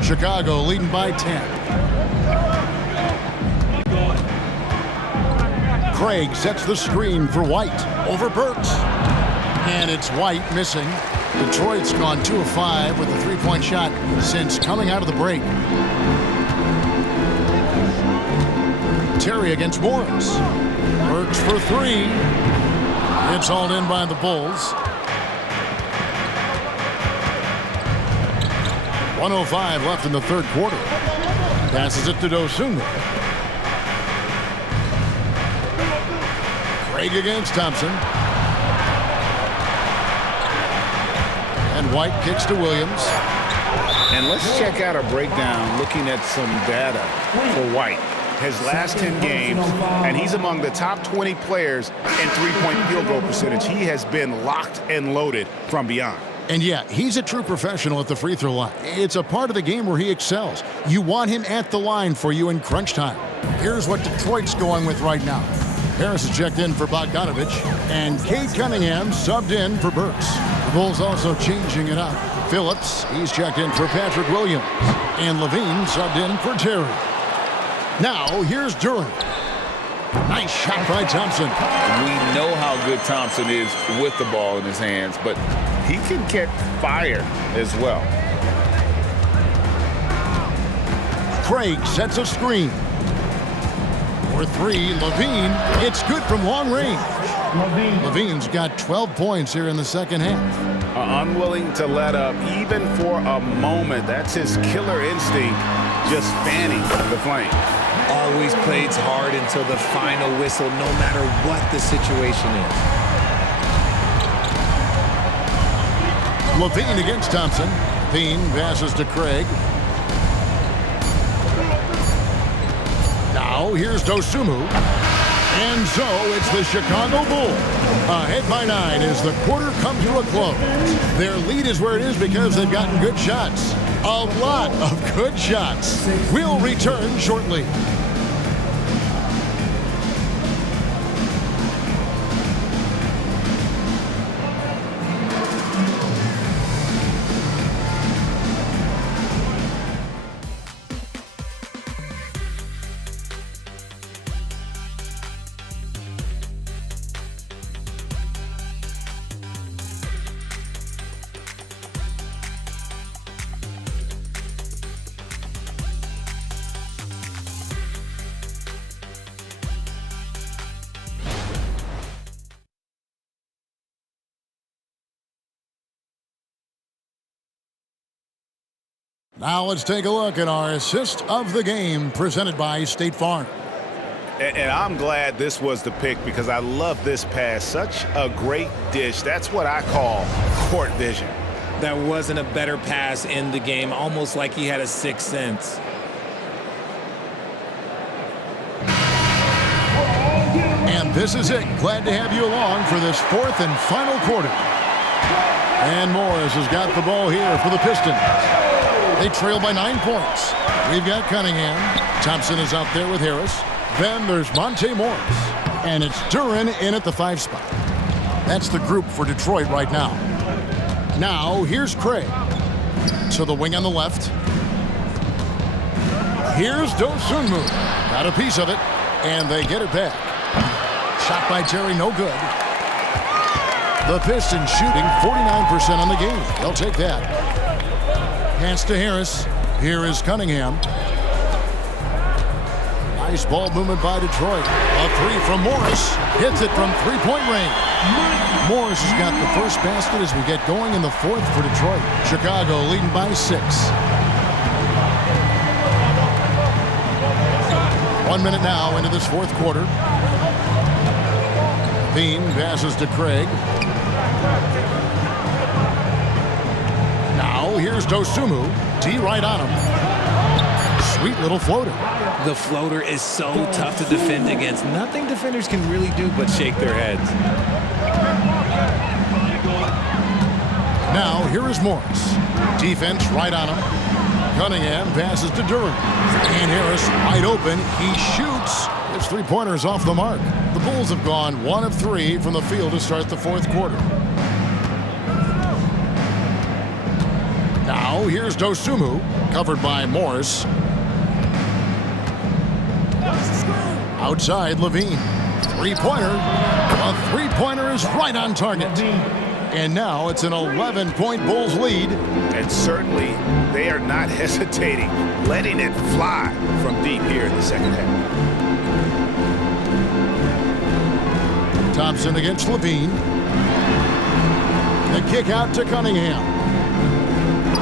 Chicago leading by 10. Craig sets the screen for White over Burks. And it's White missing. Detroit's gone 2 of 5 with a three-point shot since coming out of the break. Terry against Morris. Burks for 3. It's hauled in by the Bulls. 1:05 left in the third quarter. Passes it to Dosunmu. Craig against Thompson. And White kicks to Williams. And let's check out a breakdown looking at some data for White. His last 10 games, and he's among the top 20 players in three-point field goal percentage. He has been locked and loaded from beyond. And yeah, he's a true professional at the free throw line. It's a part of the game where he excels. You want him at the line for you in crunch time. Here's what Detroit's going with right now. Harris is checked in for Bogdanovich, and Cade Cunningham subbed in for Burks. The Bulls also changing it up. Phillips, he's checked in for Patrick Williams, and Levine subbed in for Terry. Now, here's Duran. Nice shot by Thompson. We know how good Thompson is with the ball in his hands, but he can catch fire as well. Craig sets a screen. For 3, Levine. It's good from long range. Levine's got 12 points here in the second half. Unwilling to let up even for a moment. That's his killer instinct, just fanning the flame. Always plays hard until the final whistle, no matter what the situation is. Levine against Thompson. Levine passes to Craig. Now here's Dosunmu. And so it's the Chicago Bulls. Ahead by 9 as the quarter comes to a close. Their lead is where it is because they've gotten good shots. A lot of good shots. We'll return shortly. Now let's take a look at our assist of the game presented by State Farm. And I'm glad this was the pick because I love this pass. Such a great dish. That's what I call court vision. There wasn't a better pass in the game, almost like he had a sixth sense. And this is it. Glad to have you along for this fourth and final quarter. And Morris has got the ball here for the Pistons. They trail by 9 points. We've got Cunningham. Thompson is out there with Harris. Then there's Monte Morris. And it's Duran in at the 5 spot. That's the group for Detroit right now. Now, here's Craig. To the wing on the left. Here's Dosunmu. Got a piece of it. And they get it back. Shot by Terry, no good. The Pistons shooting 49% on the game. They'll take that. Pass to Harris. Here is Cunningham. Nice ball movement by Detroit. A three from Morris. Hits it from three-point range. Morris has got the first basket as we get going in the fourth for Detroit. Chicago leading by 6. 1 minute now into this fourth quarter. Bean passes to Craig. Now here's Dosunmu. D right on him. Sweet little floater. The floater is so tough to defend against. Nothing defenders can really do but shake their heads. Now here is Morris. Defense right on him. Cunningham passes to Duran. And Harris wide open. He shoots. His three-pointers off the mark. The Bulls have gone 1 of 3 from the field to start the fourth quarter. Now here's Dosunmu, covered by Morris. Outside Levine. Three-pointer. A three-pointer is right on target. And now it's an 11-point Bulls lead. And certainly they are not hesitating, letting it fly from deep here in the second half. Thompson against Levine. The kick out to Cunningham.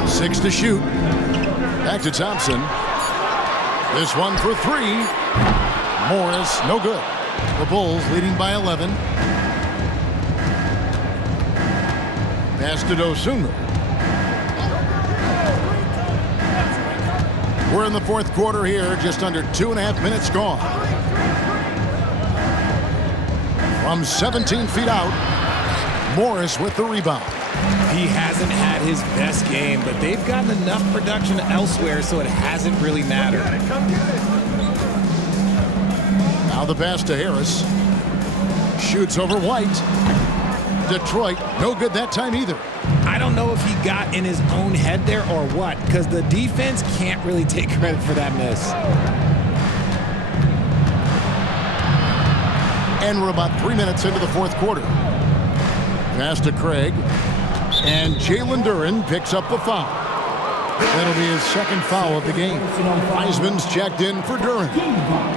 6 to shoot. Back to Thompson. This one for 3. Morris, no good. The Bulls leading by 11. Pass to Dosunmu. We're in the fourth quarter here, just under 2.5 minutes gone. From 17 feet out, Morris with the rebound. He hasn't had his best game, but they've gotten enough production elsewhere, so it hasn't really mattered. Now the pass to Harris. Shoots over White. Detroit, no good that time either. I don't know if he got in his own head there or what, because the defense can't really take credit for that miss. And we're about 3 minutes into the fourth quarter. Pass to Craig. And Jalen Duran picks up the foul. That'll be his second foul of the game. Wiseman's checked in for Duran.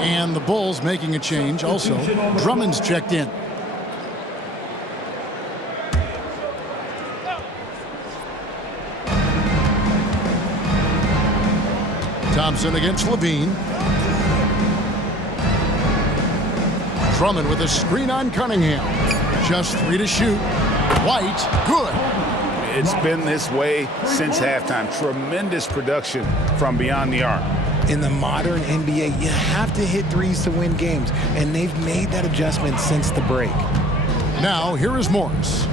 And the Bulls making a change also. Drummond's checked in. Thompson against Levine. Drummond with a screen on Cunningham. Just 3 to shoot. White, good. It's been this way since halftime. Tremendous production from beyond the arc. In the modern NBA, you have to hit threes to win games, and they've made that adjustment since the break. Now, here is Morris.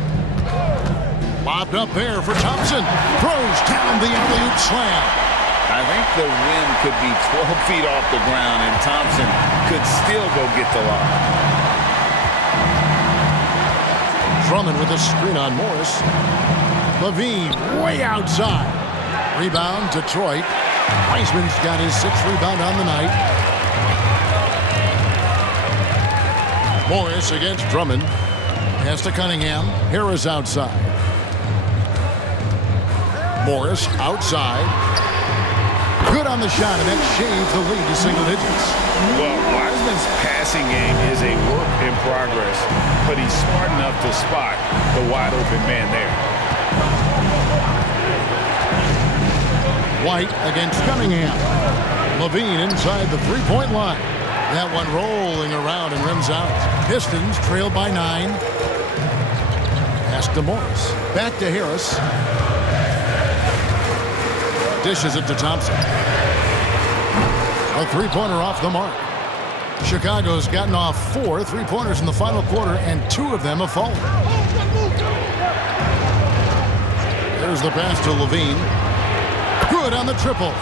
Lobbed up there for Thompson. Throws down the alley-oop slam. I think the rim could be 12 feet off the ground, and Thompson could still go get the lob. Drummond with a screen on Morris. Levine way outside. Rebound, Detroit. Wiseman's got his 6th rebound on the night. Morris against Drummond. Pass to Cunningham. Harris outside. Morris outside. Good on the shot, and that shaves the lead to single digits. Well, Wiseman's passing game is a work in progress, but he's smart enough to spot the wide-open man there. White against Cunningham. Levine inside the three-point line. That one rolling around and rims out. Pistons trail by 9. Pass to Morris. Back to Harris. Dishes it to Thompson. A three-pointer off the mark. Chicago's gotten off 4 three-pointers in the final quarter, and 2 of them have fallen. There's the pass to Levine. Good on the triple.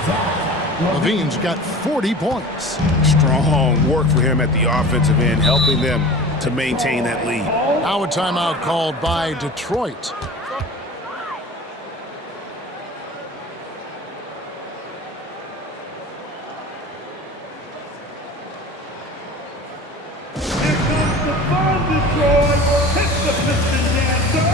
Levine's got 40 points. Strong work for him at the offensive end, helping them to maintain that lead. Now a timeout called by Detroit. Detroit, hit the Pistons dancer.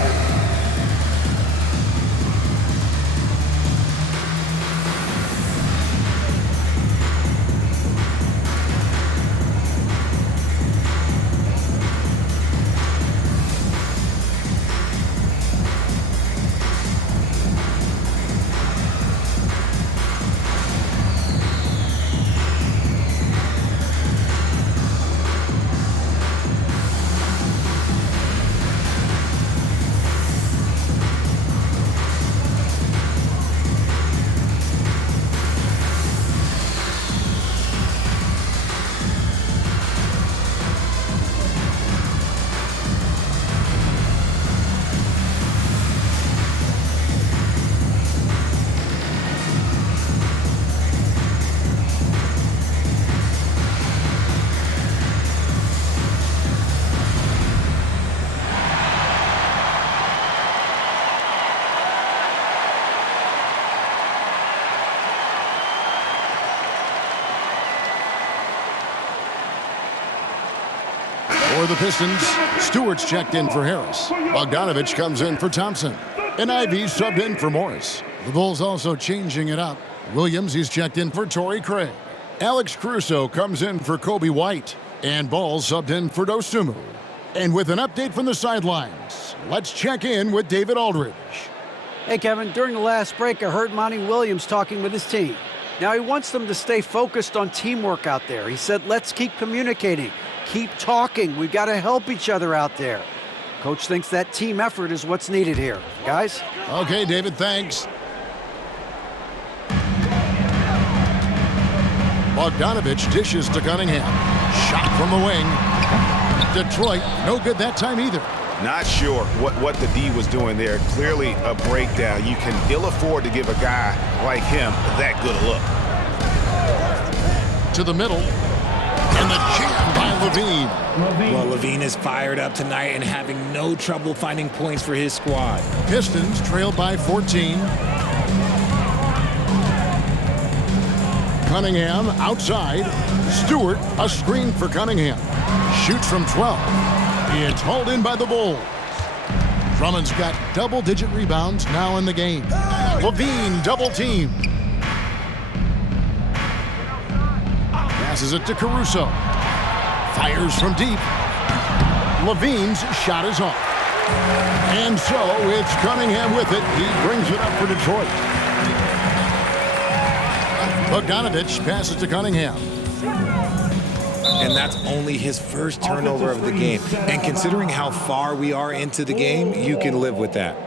For the Pistons, Stewart's checked in for Harris. Bogdanovich comes in for Thompson. And Ivy subbed in for Morris. The Bulls also changing it up. Williams, he's checked in for Torrey Craig. Alex Caruso comes in for Kobe White. And Ball subbed in for Dosunmu. And with an update from the sidelines, let's check in with David Aldridge. Hey, Kevin, during the last break, I heard Monty Williams talking with his team. Now, he wants them to stay focused on teamwork out there. He said, let's keep communicating, keep talking. We've got to help each other out there. Coach thinks that team effort is what's needed here. Guys? Okay, David, thanks. Bogdanovich dishes to Cunningham. Shot from the wing. Detroit, no good that time either. Not sure what the D was doing there. Clearly a breakdown. You can ill afford to give a guy like him that good a look. To the middle. And the jam by Levine. Well, Levine is fired up tonight and having no trouble finding points for his squad. Pistons trailed by 14. Cunningham outside. Stewart, a screen for Cunningham. Shoots from 12. It's hauled in by the Bulls. Drummond's got double-digit rebounds now in the game. Levine double team. Passes it to Caruso. Fires from deep. Levine's shot is off. And so it's Cunningham with it. He brings it up for Detroit. Bogdanovich passes to Cunningham. And that's only his first turnover of the game. And considering how far we are into the game, you can live with that.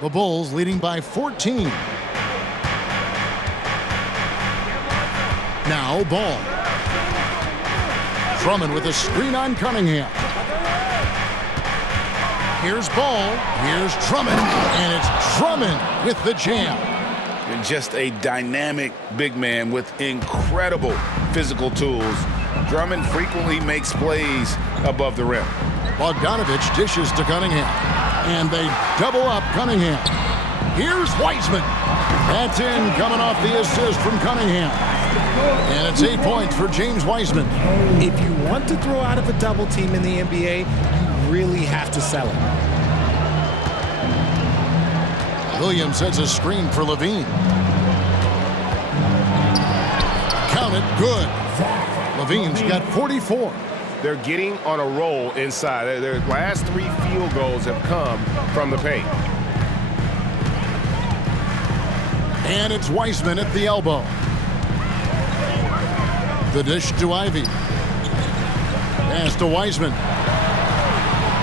The Bulls leading by 14. Now Ball. Drummond with a screen on Cunningham. Here's Ball. Here's Drummond. And it's Drummond with the jam. And just a dynamic big man with incredible physical tools. Drummond frequently makes plays above the rim. Bogdanovich dishes to Cunningham. And they double up Cunningham. Here's Wiseman. That's in, coming off the assist from Cunningham. And it's 8 points for James Wiseman. If you want to throw out of a double team in the NBA, you really have to sell it. Williams sets a screen for Levine. Count it, good. Levine's got 44. They're getting on a roll inside. Their last 3 field goals have come from the paint. And it's Wiseman at the elbow. The dish to Ivy. Pass to Wiseman.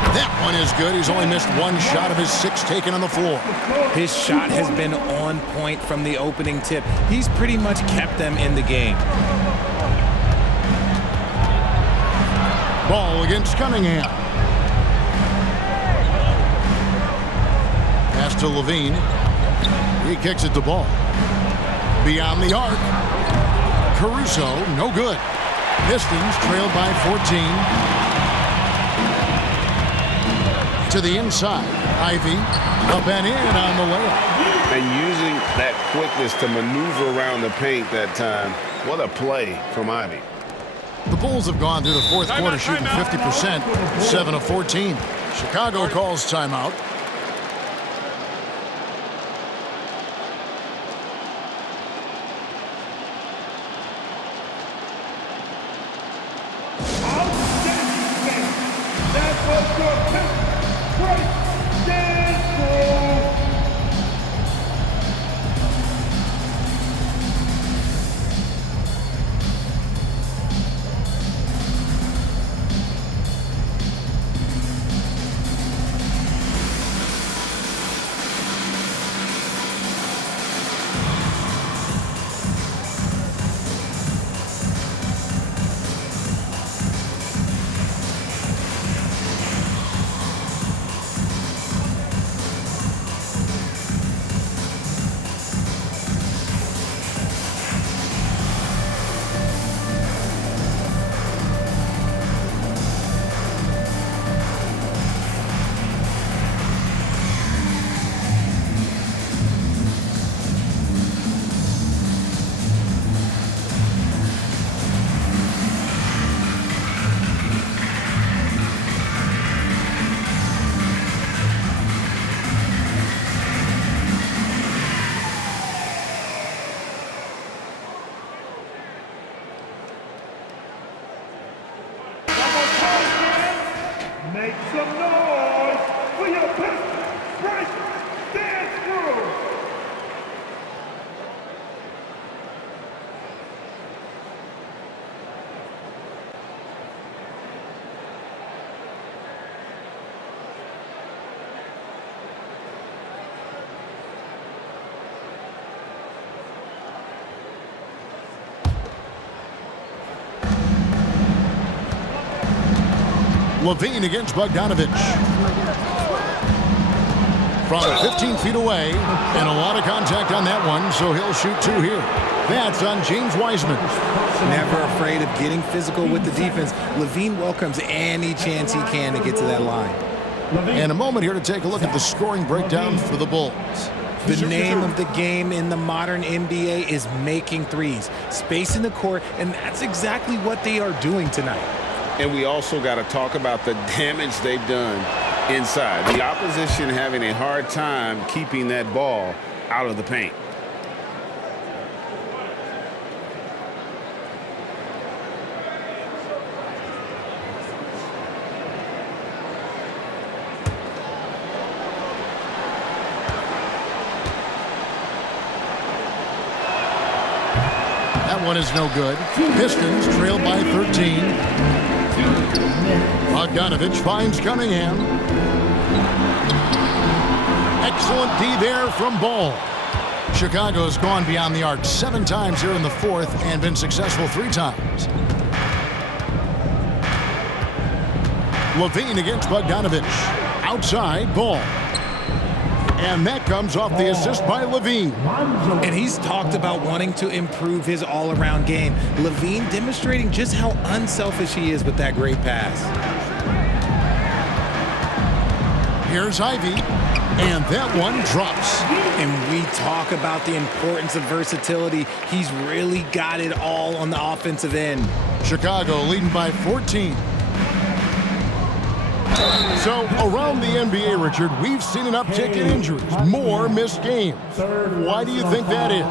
That one is good. He's only missed 1 shot of his 6 taken on the floor. His shot has been on point from the opening tip. He's pretty much kept them in the game. Ball against Cunningham. Pass to Levine. He kicks it to Ball. Beyond the arc. Caruso, no good. Pistons trailed by 14. To the inside. Ivy up and in on the layup. And using that quickness to maneuver around the paint that time. What a play from Ivy. The Bulls have gone through the fourth quarter shooting 50%, 7 of 14. Chicago calls timeout. Levine against Bogdanovich. From 15 feet away, and a lot of contact on that one, so he'll shoot 2 here. That's on James Wiseman. Never afraid of getting physical with the defense. Levine welcomes any chance he can to get to that line. And a moment here to take a look at the scoring breakdown for the Bulls. The name of the game in the modern NBA is making threes. Space in the court, and that's exactly what they are doing tonight. And we also got to talk about the damage they've done inside. The opposition having a hard time keeping that ball out of the paint. That one is no good. Pistons trail by 13. Bogdanovich finds Cunningham. Excellent D there from Ball. Chicago's gone beyond the arc 7 times here in the 4th and been successful 3 times. Levine against Bogdanovich. Outside, Ball. And that comes off the assist by Levine. And he's talked about wanting to improve his all-around game. Levine demonstrating just how unselfish he is with that great pass. Here's Ivy, and that one drops. And we talk about the importance of versatility. He's really got it all on the offensive end. Chicago leading by 14. So, around the NBA, Richard, we've seen an uptick in injuries, more missed games. Why do you think that is?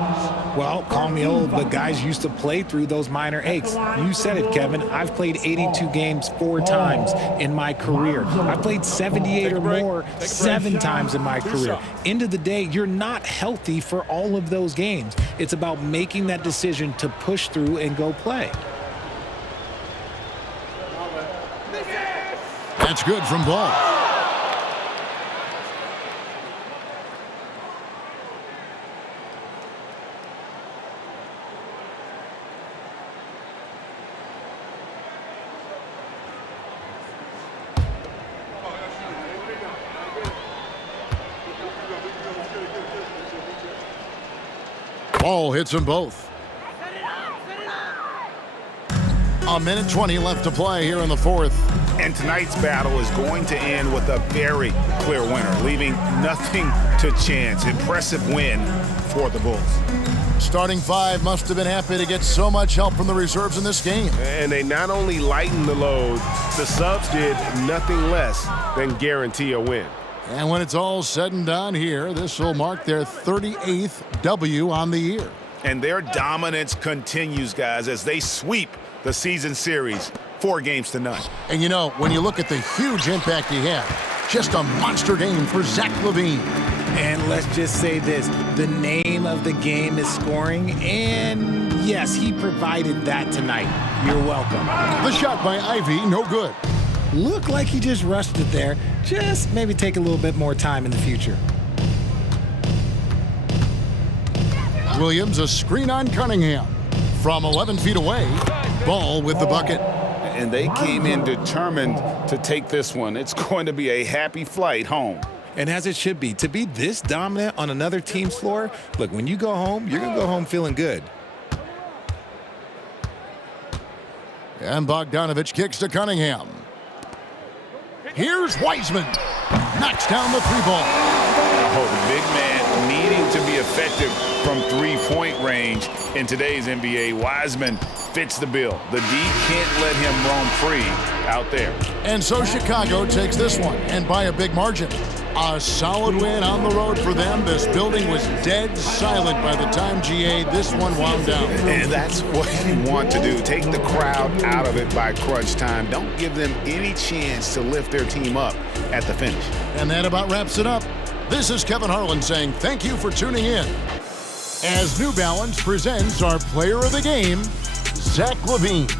Well, call me old, but guys used to play through those minor aches. You said it, Kevin. I've played 82 games 4 times in my career. I've played 78 or more 7 times in my career. End of the day, you're not healthy for all of those games. It's about making that decision to push through and go play. That's good from Ball. Ball hits them both. A minute 20 left to play here in the 4th. And tonight's battle is going to end with a very clear winner, leaving nothing to chance. Impressive win for the Bulls. Starting 5 must have been happy to get so much help from the reserves in this game. And they not only lightened the load, the subs did nothing less than guarantee a win. And when it's all said and done here, this will mark their 38th W on the year. And their dominance continues, guys, as they sweep the season series 4-0. And you know, when you look at the huge impact he had, just a monster game for Zach LaVine. And let's just say this, the name of the game is scoring, and yes, he provided that tonight. You're welcome. The shot by Ivy, no good. Looked like he just rushed it there. Just maybe take a little bit more time in the future. Williams, a screen on Cunningham. From 11 feet away, Ball with the bucket. And they came in determined to take this one. It's going to be a happy flight home. And as it should be, to be this dominant on another team's floor, look, when you go home, you're going to go home feeling good. And Bogdanovich kicks to Cunningham. Here's Wiseman. Knocks down the 3-ball. Oh, the big man needing to be effective from 3-point range in today's NBA. Wiseman fits the bill. The D can't let him roam free out there. And so Chicago takes this one, and by a big margin. A solid win on the road for them. This building was dead silent by the time, GA, this one wound down. And that's what you want to do. Take the crowd out of it by crunch time. Don't give them any chance to lift their team up at the finish. And that about wraps it up. This is Kevin Harlan saying thank you for tuning in. As New Balance presents our player of the game, Zach LaVine.